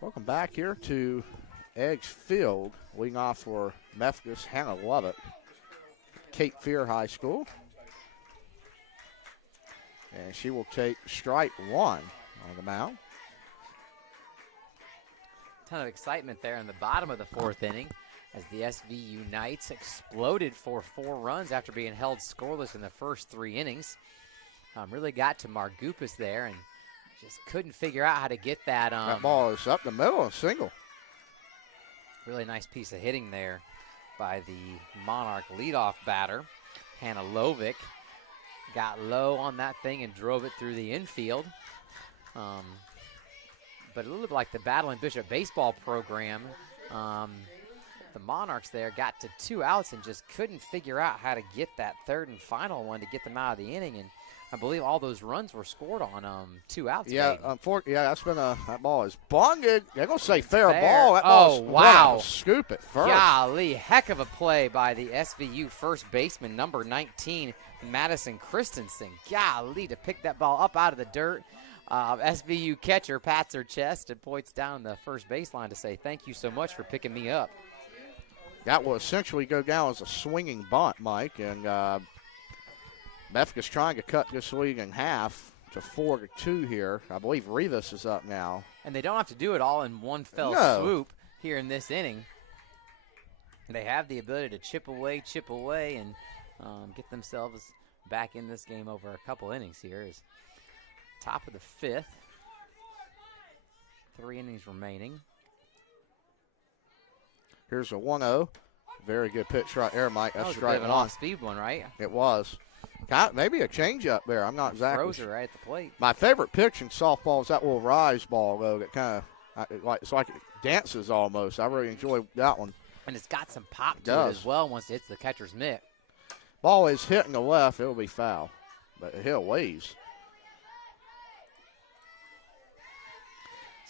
Welcome back here to Eggs Field. Leading off for Methodist, Hannah Lovett, Cape Fear High School. And she will take strike 1 on the mound. Ton of excitement there in the bottom of the 4th inning as the SVU Knights exploded for 4 runs after being held scoreless in the first 3 innings. Really got to Margupas there and just couldn't figure out how to get that. That ball is up the middle, a single. Really nice piece of hitting there by the Monarch leadoff batter. Hannah Lovick got low on that thing and drove it through the infield. But a little bit like the Battling Bishop baseball program, the Monarchs there got to 2 outs and just couldn't figure out how to get that third and final one to get them out of the inning. And I believe all those runs were scored on 2 outs. Yeah, unfortunately, that's been that ball is bunged. They're gonna say fair ball. That oh wow! Scoop it first. Golly, heck of a play by the SVU first baseman, number 19, Madison Christensen. Golly, to pick that ball up out of the dirt. SVU catcher pats her chest and points down the first baseline to say, "Thank you so much for picking me up." That will essentially go down as a swinging bunt, Mike, and Methodist trying to cut this lead in half to 4-2 here. I believe Rivas is up now. And they don't have to do it all in one fell swoop here in this inning. They have the ability to chip away, and get themselves back in this game over a couple innings here. Is top of the 5th. 3 innings remaining. Here's a 1-0. Very good pitch right there, Mike. That's strike one. An off-speed one, right? It was. Maybe a changeup there. I'm not exactly. Froze her right at the plate. My favorite pitch in softball is that little rise ball, though, that kind of it's like it dances almost. I really enjoy that one. And it's got some pop to it as well once it hits the catcher's mitt. Ball is hitting the left. It'll be foul, but it hit a ways.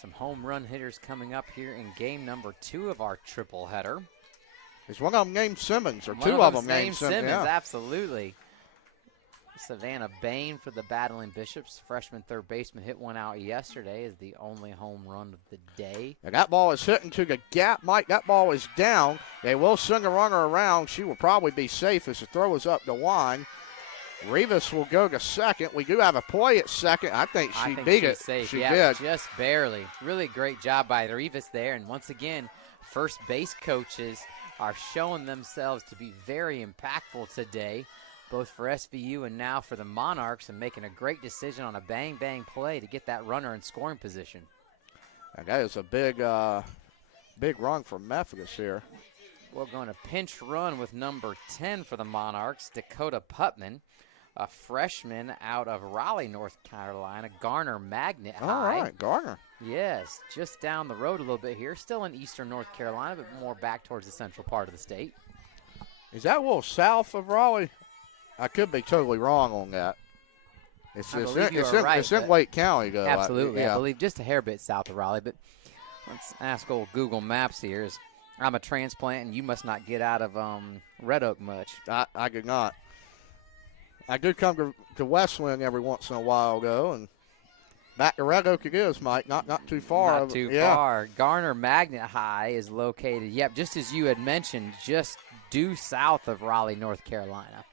Some home run hitters coming up here in game number 2 of our triple header. Is one of them named Simmons, or two of them named Simmons? Yeah. Absolutely. Savannah Bain for the Battling Bishops, freshman third baseman, hit one out yesterday as the only home run of the day. And that ball is hitting to the gap, Mike. That ball is down. They will send a runner around. She will probably be safe as the throw is up the line. Rivas will go to second. We do have a play at second. I think she beat it. Safe. She did. Just barely. Really great job by Rivas there. And once again, first base coaches are showing themselves to be very impactful today, both for SVU and now for the Monarchs, and making a great decision on a bang-bang play to get that runner in scoring position. And that is a big run for Methodist here. We're going to pinch run with number 10 for the Monarchs, Dakota Putman, a freshman out of Raleigh, North Carolina, Garner Magnet High. All right, Garner. Yes, just down the road a little bit here. Still in eastern North Carolina, but more back towards the central part of the state. Is that a little south of Raleigh? I could be totally wrong on that. It's in Wake County, though. Absolutely. I believe just a hair bit south of Raleigh. But let's ask old Google Maps here. I'm a transplant, and you must not get out of Red Oak much. I do not. I do come to Westland every once in a while, though, and back to Red Oak it is, Mike. Not too far. Not too far. Garner Magnet High is located, just as you had mentioned, just due south of Raleigh, North Carolina.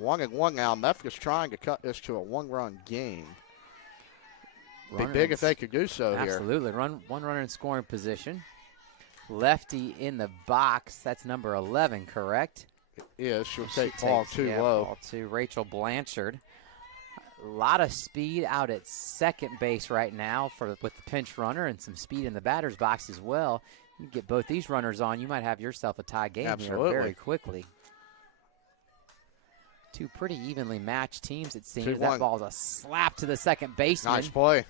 1-1 now. Methodist trying to cut this to a 1-run game. Be big if they could do so here. Absolutely. One runner in scoring position. Lefty in the box. That's number 11, correct? It is. She'll take ball 2 low. Ball 2. Rachel Blanchard. A lot of speed out at second base right now with the pinch runner, and some speed in the batter's box as well. You get both these runners on, you might have yourself a tie game here very quickly. 2 pretty evenly matched teams, it seems. That ball's a slap to the second baseman. Nice play.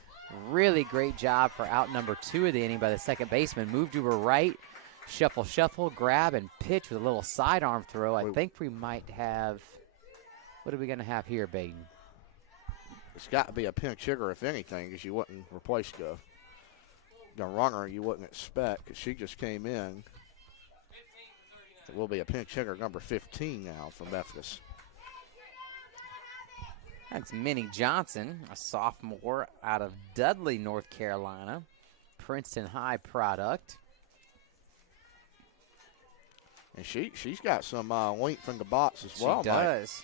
Really great job for out number 2 of the inning by the second baseman. Moved to her right, shuffle, grab, and pitch with a little sidearm throw. I think we might have – what are we going to have here, Baden? It's got to be a pinch hitter, if anything, because you wouldn't replace the runner you wouldn't expect, because she just came in. It will be a pinch hitter, number 15 now for Methodist. That's Minnie Johnson, a sophomore out of Dudley, North Carolina, Princeton High product. And she's got some length in the box as well. She does.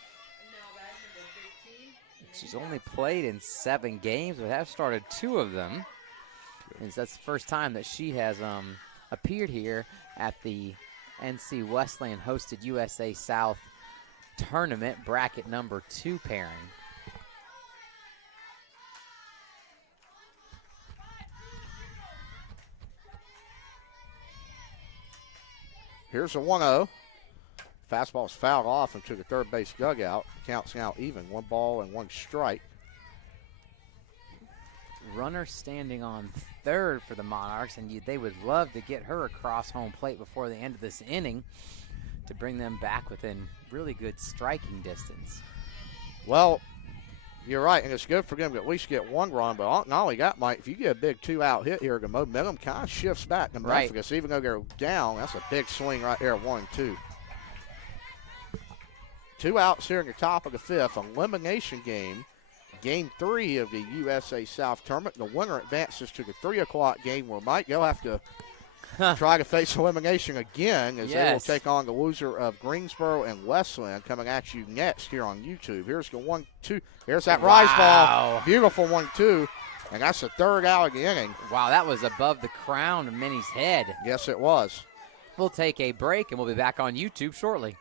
She's only played in 7 games, but has started 2 of them. And that's the first time that she has appeared here at the NC Wesleyan hosted USA South tournament bracket number 2 pairing. Here's a 1-0. Fastball's fouled off into the third base dugout. Counts now even. 1 ball and 1 strike. Runner standing on third for the Monarchs, and they would love to get her across home plate before the end of this inning to bring them back within really good striking distance. Well, you're right, and it's good for them to at least get 1 run, but not only that, Mike, if you get a big 2-out hit here, the momentum kind of shifts back to Memphis. Even though they're down, that's a big swing right there, 1-2. 2 outs here in the top of the 5th, elimination game. Game 3 of the USA South tournament. The winner advances to the 3 o'clock game where, Mike, they'll have to try to face elimination again as they will take on the loser of Greensboro and Wesleyan coming at you next here on YouTube. Here's the 1-2. Here's that rise ball. Beautiful 1-2. And that's the 3rd out of the inning. Wow, that was above the crown of Minnie's head. Yes, it was. We'll take a break, and we'll be back on YouTube shortly.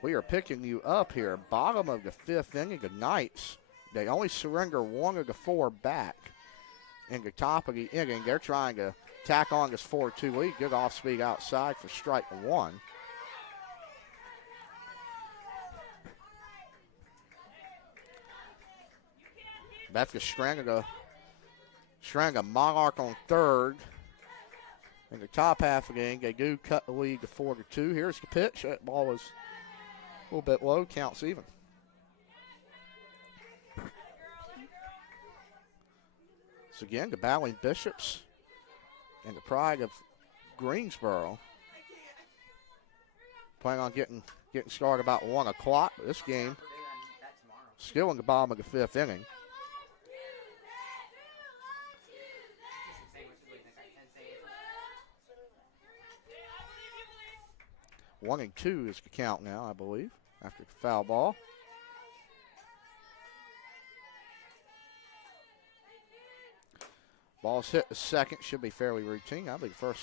We are picking you up here. Bottom of the 5th inning, the Knights. They only surrender 1 of the 4 back. In the top of the inning, they're trying to tack on this 4-2 lead. Good off speed outside for strike 1. Bethka Stranga Monarch on third. In the top half of the game, they do cut the lead to 4-2. Here's the pitch. That ball is a little bit low, counts even. So again, the battling Bishops and the pride of Greensboro. Planning on getting started about 1 o'clock. This game still in the bottom of the 5th inning. One and 2 is the count now, I believe, after the foul ball. Ball's hit the second, should be fairly routine. That'll be the first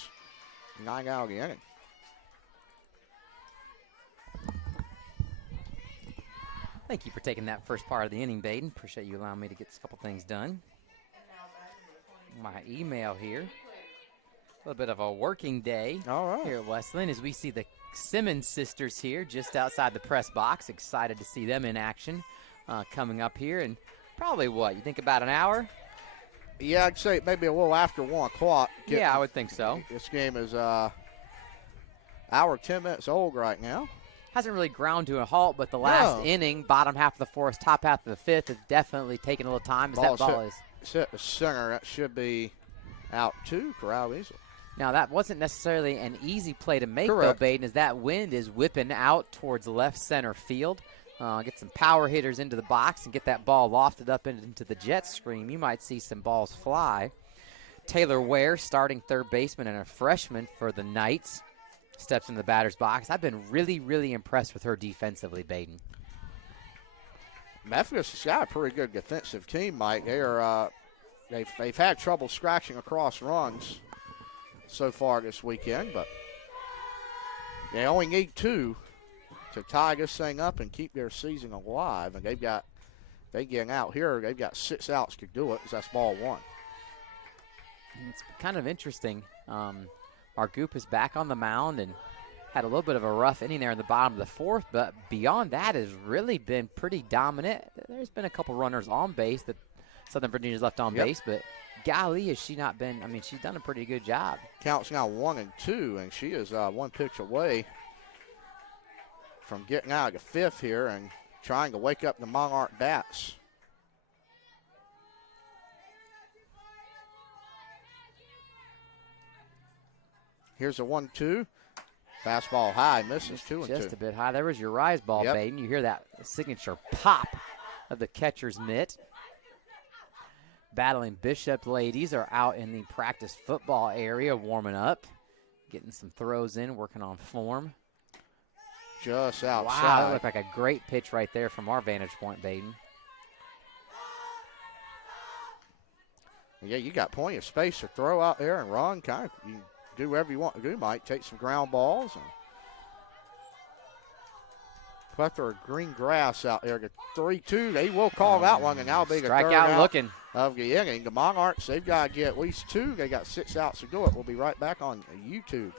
9 out of the inning. Thank you for taking that first part of the inning, Baden. Appreciate you allowing me to get a couple things done. My email here. A little bit of a working day here at Wesleyan as we see the Simmons sisters here just outside the press box. Excited to see them in action coming up here. And probably what, you think about an hour? Yeah, I'd say maybe a little after 1 o'clock. Yeah, I would think so. This game is hour 10 minutes old right now. Hasn't really ground to a halt, but the last inning, bottom half of the 4th, top half of the 5th, has definitely taken a little time as that ball is. It's hit the center. That should be out 2, corral easily. Now, that wasn't necessarily an easy play to make, though, Baden, as that wind is whipping out towards left center field. get some power hitters into the box and get that ball lofted up into the jet stream, you might see some balls fly. Taylor Ware, starting third baseman and a freshman for the Knights, steps into the batter's box. I've been really, really impressed with her defensively, Baden. Methodist has got a pretty good defensive team, Mike. They've had trouble scratching across runs so far this weekend, but they only need 2 to tie this thing up and keep their season alive. And they get out here, they've got 6 outs to do it, because that's ball 1. It's kind of interesting. Our Goop is back on the mound and had a little bit of a rough inning there in the bottom of the 4th, but beyond that has really been pretty dominant. There's been a couple runners on base that Southern Virginia's left on base, but golly, has she not been, she's done a pretty good job. Counts now 1-2, and she is 1 pitch away from getting out of the 5th here and trying to wake up the Monarch bats. Here's a 1-2. Fastball high, misses 2-2. Just a bit high. There was your rise ball, Baden. You hear that signature pop of the catcher's mitt. Battling Bishop ladies are out in the practice football area warming up, getting some throws in, working on form. Just outside. Wow, that looked like a great pitch right there from our vantage point, Baden. Yeah, you got plenty of space to throw out there and run. Kind of, you can do whatever you want to do, Mike. Take some ground balls and plethora of green grass out there. Get 3-2. They will call that one, and that'll be the third strikeout out looking of the inning. The Monarchs, they've got to get at least 2. They got 6 outs to do it. We'll be right back on YouTube.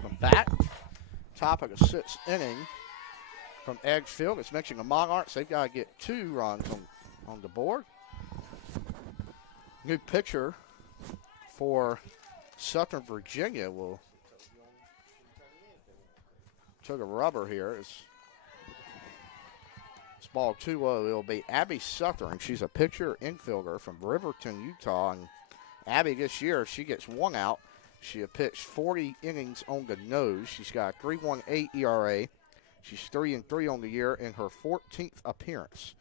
From back, top of the 6th inning from Edgefield. It's mentioning the Monarchs. They've got to get 2 runs on the board. New pitcher for Southern Virginia will took a rubber here. It's ball 2-0. It'll be Abby Southern. She's a pitcher infielder from Riverton, Utah. And Abby this year, if she gets 1 out, she has pitched 40 innings on the nose. She's got a 3.18 ERA. She's 3-3 on the year in her 14th appearance.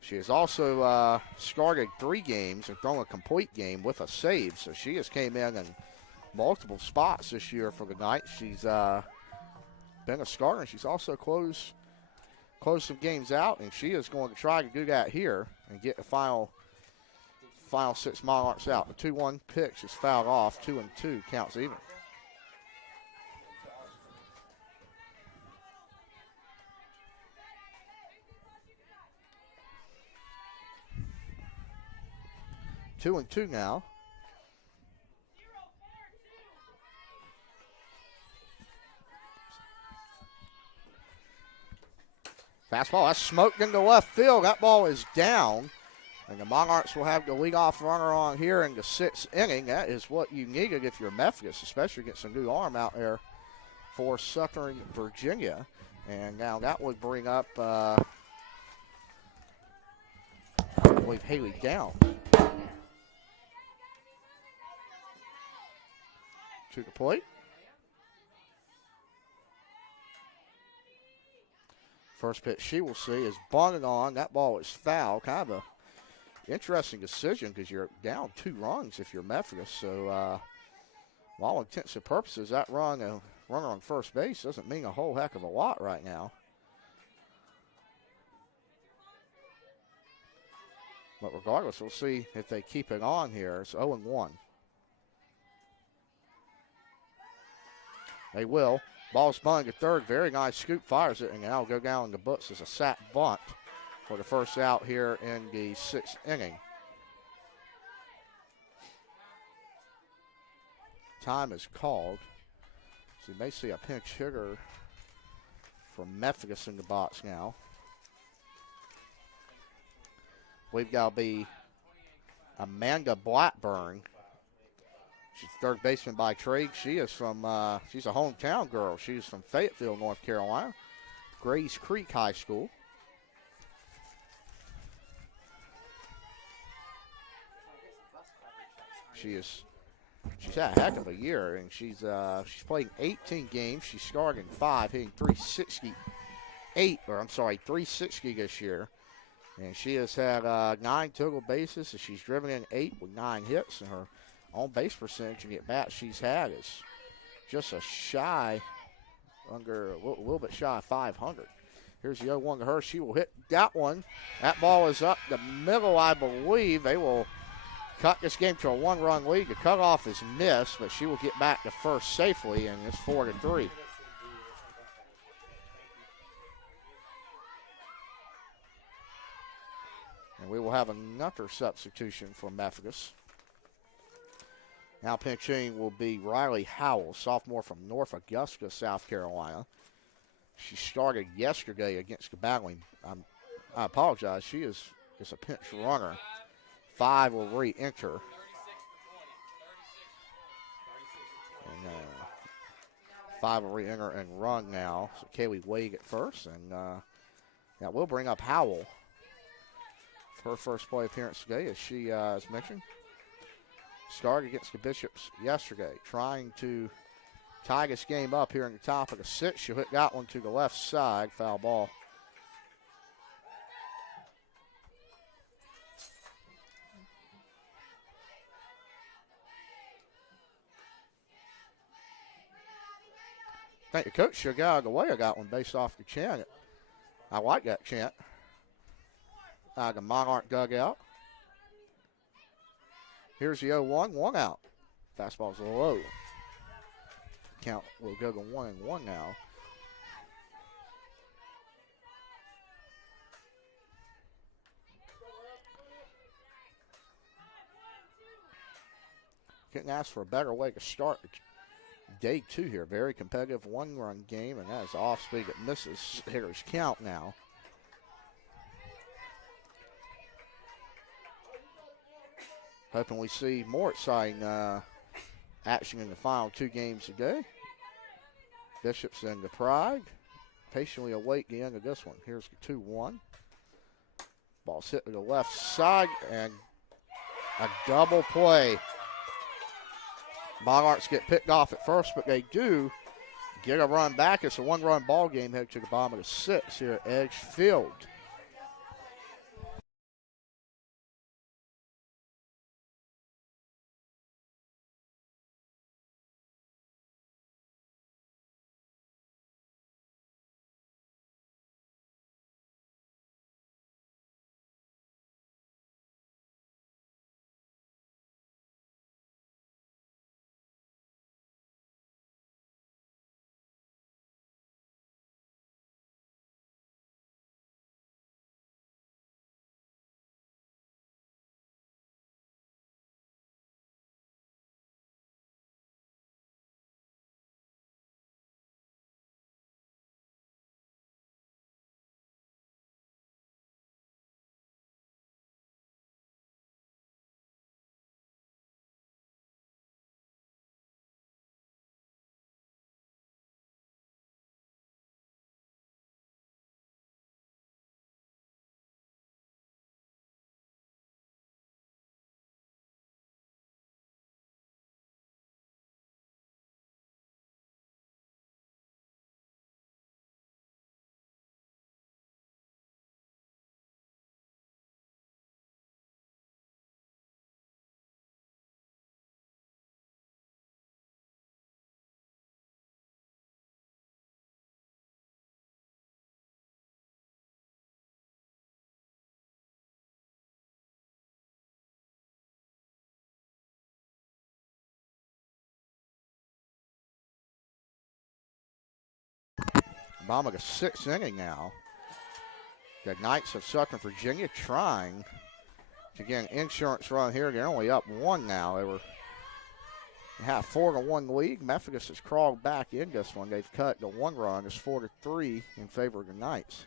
She has also started 3 games and thrown a complete game with a save. So she has came in multiple spots this year for the Knights. She's been a starter, and she's also closed some games out, and she is going to try to do that here and get the final 6 Monarchs out. The 2-1 pitch is fouled off. 2-2 counts even. Two and two now. Fastball, that's smoked into left field. That ball is down. And the Monarchs will have the leadoff runner on here in the 6th inning. That is what you needed if you're Methodist, especially against a new arm out there for Southern Virginia. And now that would bring up, I believe, Haley down to the plate. First pitch she will see is bunted on. That ball is foul. Kind of a interesting decision because you're down 2 runs if you're Methodist. So, all intents and purposes, that runner on first base doesn't mean a whole heck of a lot right now. But regardless, we'll see if they keep it on here. It's 0-1. They will. Ball spun to third. Very nice scoop. Fires it, and now go down in the books as a sac bunt for the first out here in the 6th inning. Time is called. So you may see a pinch hitter for Methodist in the box now. We've got to be Amanda Blackburn. She's third baseman by trade. She is from, she's a hometown girl. She's from Fayetteville, North Carolina. Grays Creek High School. She's had a heck of a year, and she's played 18 games. She's started in 5, hitting 360 this year. And she has had 9 total bases, and she's driven in 8 with 9 hits, and her on-base percentage and at bat she's had is just a little bit shy of 500. Here's the 0-1 to her. She will hit that one. That ball is up the middle, I believe. They will cut this game to a 1-run lead. The cutoff is missed, but she will get back to first safely, and it's 4-3. And we will have another substitution for Methodist. Now pitching will be Riley Howell, sophomore from North Augusta, South Carolina. She started yesterday against the battling. I apologize. She is a pinch runner. 5 will re-enter. And 5 will re-enter and run now. So Kaylee Wade at first. And that will bring up Howell. Her first play appearance today, as she as mentioned. Started against the Bishops yesterday, trying to tie this game up here in the top of the 6th. She'll hit that one to the left side. Foul ball. I think the coach should get out of the way of that one based off the chant. I like that chant. The Monarch dugout. Here's the 0-1, 1 out. Fastball's low. Count will go to 1-1 now. Couldn't ask for a better way to start day 2 here. Very competitive 1-run game, and that is off speed. It misses hitter's count now. Hoping we see more exciting action in the final 2 games today. Bishops and the Pride patiently await the end of this one. Here's the 2-1. Ball's hit to the left side, and a double play. Monarchs get picked off at first, but they do get a run back. It's a 1-run ball game headed to the bottom of the 6th here at Edge Field. bottom of the sixth inning now. The Knights of Southern Virginia trying to get an insurance run here. They're only up 1 now. They have 4-1 lead. Methodist has crawled back in this one. They've cut the 1 run. It's 4-3 in favor of the Knights.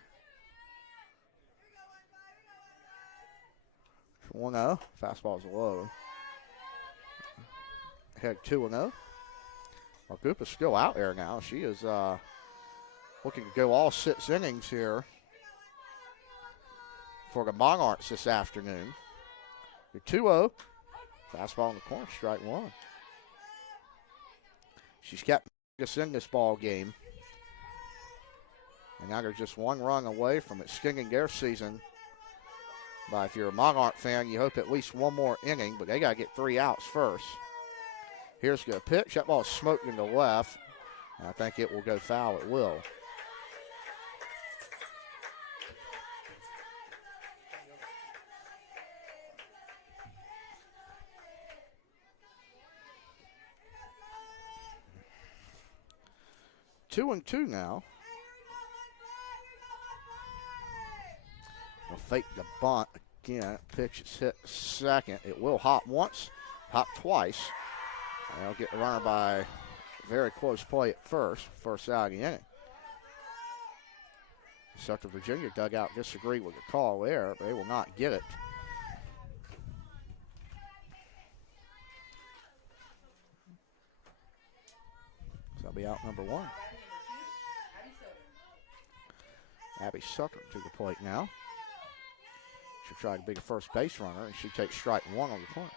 1-0. Fastball's low. Head 2-0. Margupa's still out there now. She is looking to go all 6 innings here for the Monarchs this afternoon. The 2-0. Fastball in the corner, strike 1. She's kept us in this ball game. And now they're just 1 run away from extending their season. But if you're a Monarch fan, you hope at least 1 more inning, but they got to get 3 outs first. Here's the pitch. That ball smoked in the left. And I think it will go foul. It will. Two and 2 now. We'll fake the bunt again. Pitch is hit second. It will hop once, hop twice. And they'll get the runner by very close play at first out of the inning. Southern Virginia dugout disagreed with the call there, but they will not get it. So that'll be out number 1. Abby Sucker to the plate now. She'll try to be the first base runner, and she takes strike 1 on the corner.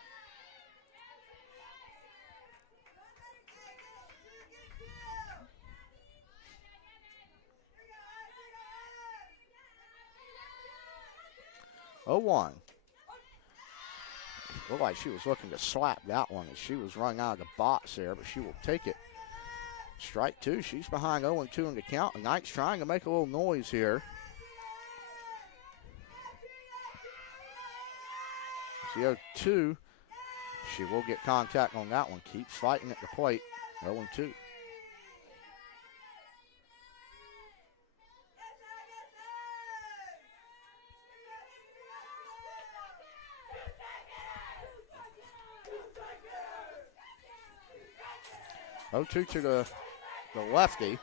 Oh, 1. Looked like she was looking to slap that one as she was running out of the box there, but she will take it. Strike 2. She's behind 0-2 in the count. The Knights trying to make a little noise here. The 0-2. She will get contact on that one. Keeps fighting at the plate. 0-2. To the lefty.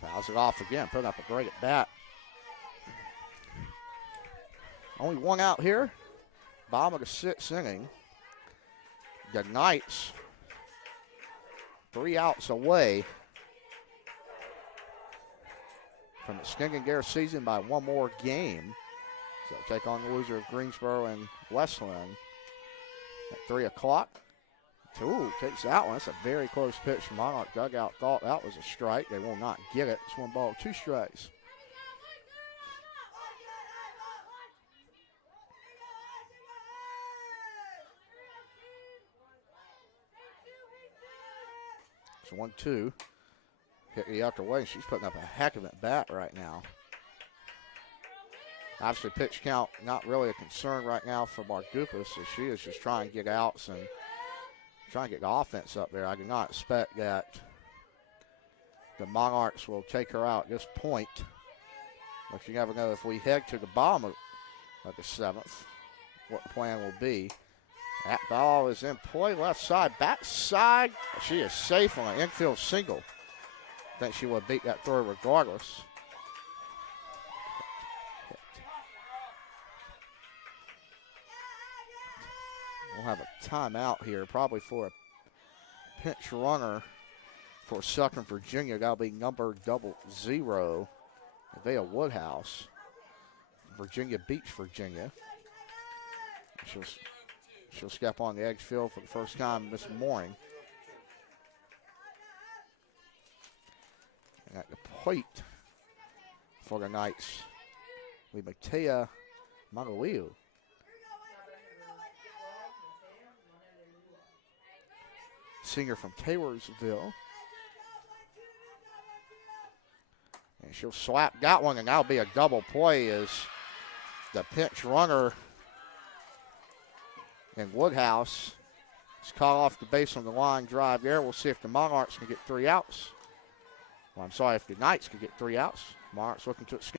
Fouls it off again, putting up a great at bat. Only 1 out here. Bottom of the 6th inning. The Knights 3 outs away from extending their season by 1 more game. So they'll take on the loser of Greensboro and Westland at 3 o'clock. Ooh, takes that one. That's a very close pitch. Monarch dugout thought that was a strike. They will not get it. It's 1 ball, 2 strikes. It's 1-2. Hit the other way. She's putting up a heck of a bat right now. Obviously, pitch count not really a concern right now for Margupas, as she is just trying to get outs and trying to get the offense up there. I do not expect that the Monarchs will take her out at this point. But you never know if we head to the bottom of the 7th, what the plan will be. That ball is in play, left side, back side. She is safe on an infield single. I think she would beat that throw regardless. We'll have a timeout here, probably for a pinch runner for Southern Virginia. That'll be number 00, Nevaeh Woodhouse. Virginia Beach, Virginia. She'll step on the edge field for the first time this morning. And at the plate for the Knights, we Matea Mangaleu. Senior from Taylorsville. And she'll slap that one, and that'll be a double play as the pinch runner and Woodhouse It's caught off the base on the line drive there. We'll see if the Monarchs can get 3 outs. Well, I'm sorry, if the Knights can get 3 outs. Monarchs looking to escape.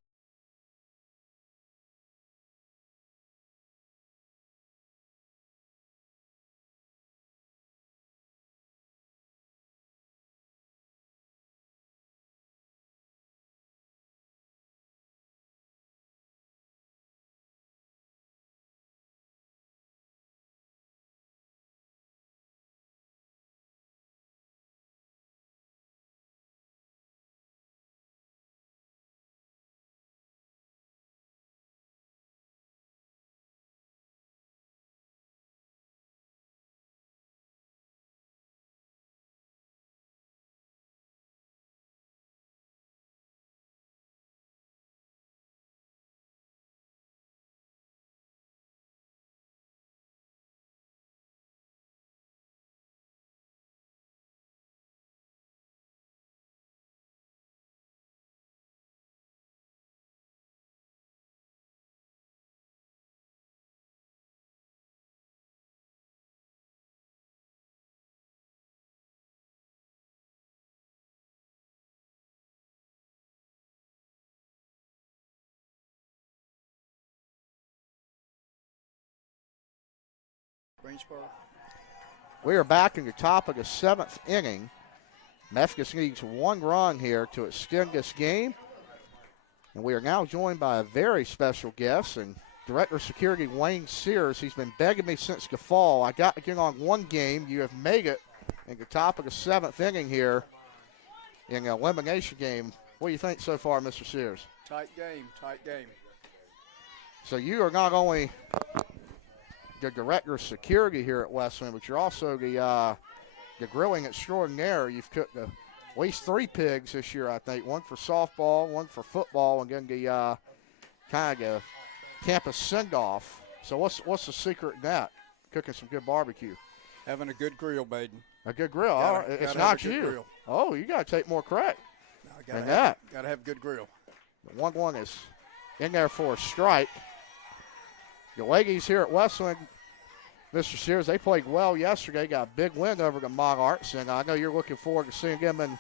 Greensboro. We are back in the top of the 7th inning. Methodist needs 1 run here to extend this game. And we are now joined by a very special guest and Director of Security Wayne Sears. He's been begging me since the fall. I got to get on one game. You have made it in the top of the 7th inning here in an elimination game. What do you think so far, Mr. Sears? Tight game, tight game. So you are not only the Director of Security here at Westland, but you're also the grilling extraordinaire. You've cooked at least 3 pigs this year, I think. One for softball, one for football, and then the kind of the campus send-off. So what's the secret in that? Cooking some good barbecue. Having a good grill, Baden. A good grill. All right. It's not you. Grill. Oh, you got to take more credit than that. Got to have a good grill. The 1-1 is in there for a strike. The ladies here at Westland, Mr. Sears, they played well yesterday. Got a big win over the Monarchs, and I know you're looking forward to seeing them and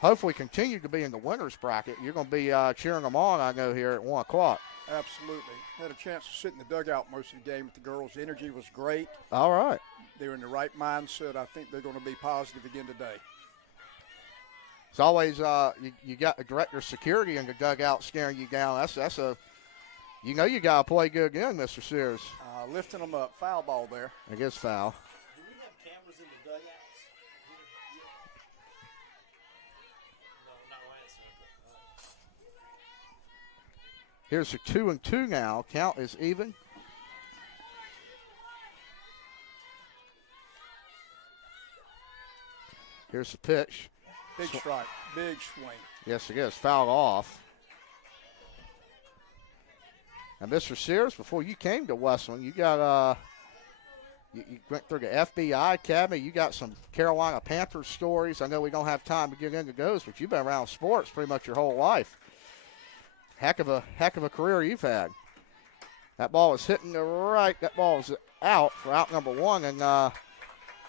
hopefully continue to be in the winners bracket. You're going to be cheering them on, I know, here at 1 o'clock. Absolutely. Had a chance to sit in the dugout most of the game with the girls. The energy was great. All right. They were in the right mindset. I think they're going to be positive again today. It's always you got the Director of Security in the dugout staring you down. That's a you know you got to play good again, Mr. Sears. Lifting them up. Foul ball there. I guess foul. Do we have cameras in the dugouts? No, not Lansing. Here's a 2-2 now. Count is even. Here's the pitch. Big strike. Big swing. Yes, it is. Fouled off. And Mr. Sears, before you came to Westland, you got you went through the FBI Academy. You got some Carolina Panthers stories. I know we don't have time to get into those, but you've been around sports pretty much your whole life. Heck of a career you've had. That ball is hitting the right. That ball is out for out number 1, and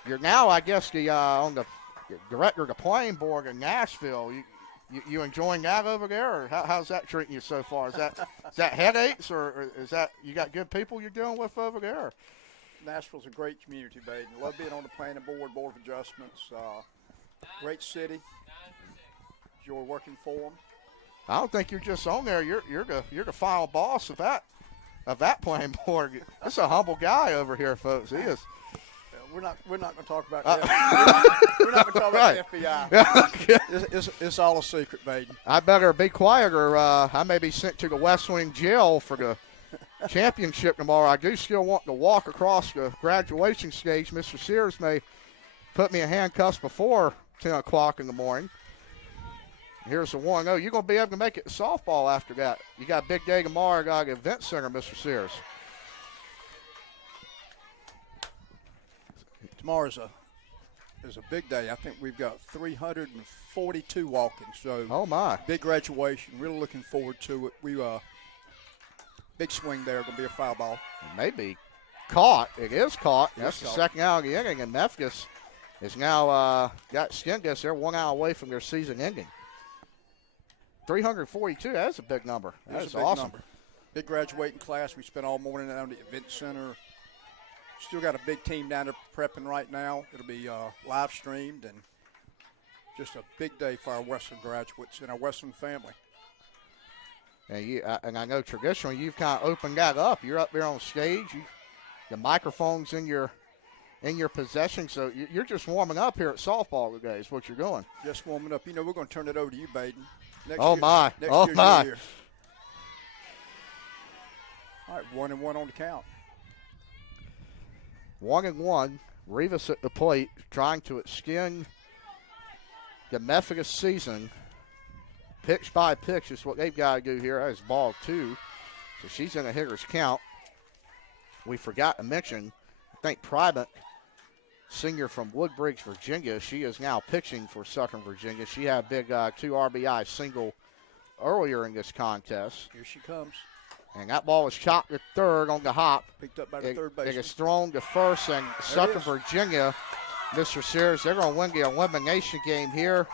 you're now, I guess, on the director of the playing board in Nashville. You enjoying that over there, or how's that treating you so far? Is that headaches, or is that you got good people you're dealing with over there? Nashville's a great community, Baden. Love being on the planning board, board of adjustments. Great city. Enjoy working for them. I don't think you're just on there. You're the final boss of that playing board. That's a humble guy over here, folks. He is. We're not going to talk about that. We're not going to talk about the FBI. It's all a secret, Baden. I better be quiet, or I may be sent to the West Wing jail for the championship tomorrow. I do still want to walk across the graduation stage. Mr. Sears may put me in handcuffs before 10 o'clock in the morning. Here's the 1-0. You're going to be able to make it to softball after that. You got a big day tomorrow. Got an event center, Mr. Sears. Tomorrow is a big day. I think we've got 342 walking. So oh my, big graduation. Really looking forward to it. We big swing there. Going to be a foul ball. Maybe caught. It is caught. That's the caught. second out of the inning, and Memphis is now got Skingus. They're 1 out away from their season ending. 342, that's a big number. That That's is a big awesome. number. Big graduating class. We spent all morning down at the event center. Still got a big team down there prepping right now. It'll be live streamed, and just a big day for our Western graduates and our Western family. And I know traditionally you've kind of opened that up. You're up there on stage. The microphone's in your possession, so you're just warming up here at softball today is what you're doing. Just warming up. You know, we're going to turn it over to you, Baden. Next Oh, year, my. Next Oh, year's my. your year. All right, 1-1 on the count. 1-1. Rivas at the plate trying to extend the Methodist season. Pitch by pitch is what they've got to do here. That is ball 2. So she's in a hitter's count. We forgot to mention, I think Private, senior from Woodbridge, Virginia, she is now pitching for Southern Virginia. She had a big 2 RBI single earlier in this contest. Here she comes. And that ball was chopped to third on the hop. Picked up by the third It baseman. is thrown to first, and Southern Virginia, Mr. Sears, they're going to win the elimination game here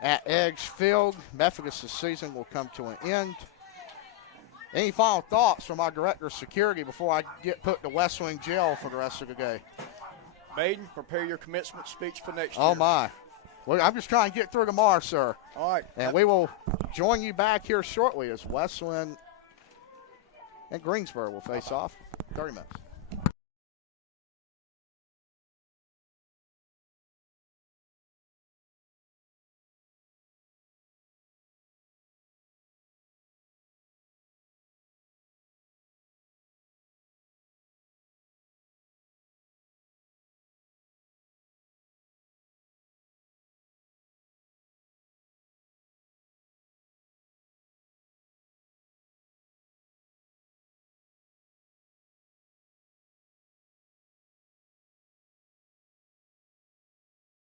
at Edge Field. Methodist's season will come to an end. Any final thoughts from our director of security before I get put in the West Wing jail for the rest of the day? Baden, prepare your commencement speech for next Oh, year. my. Well, I'm just trying to get through tomorrow, sir. All right. And we will join you back here shortly as West Wing and Greensboro will face off 30 minutes.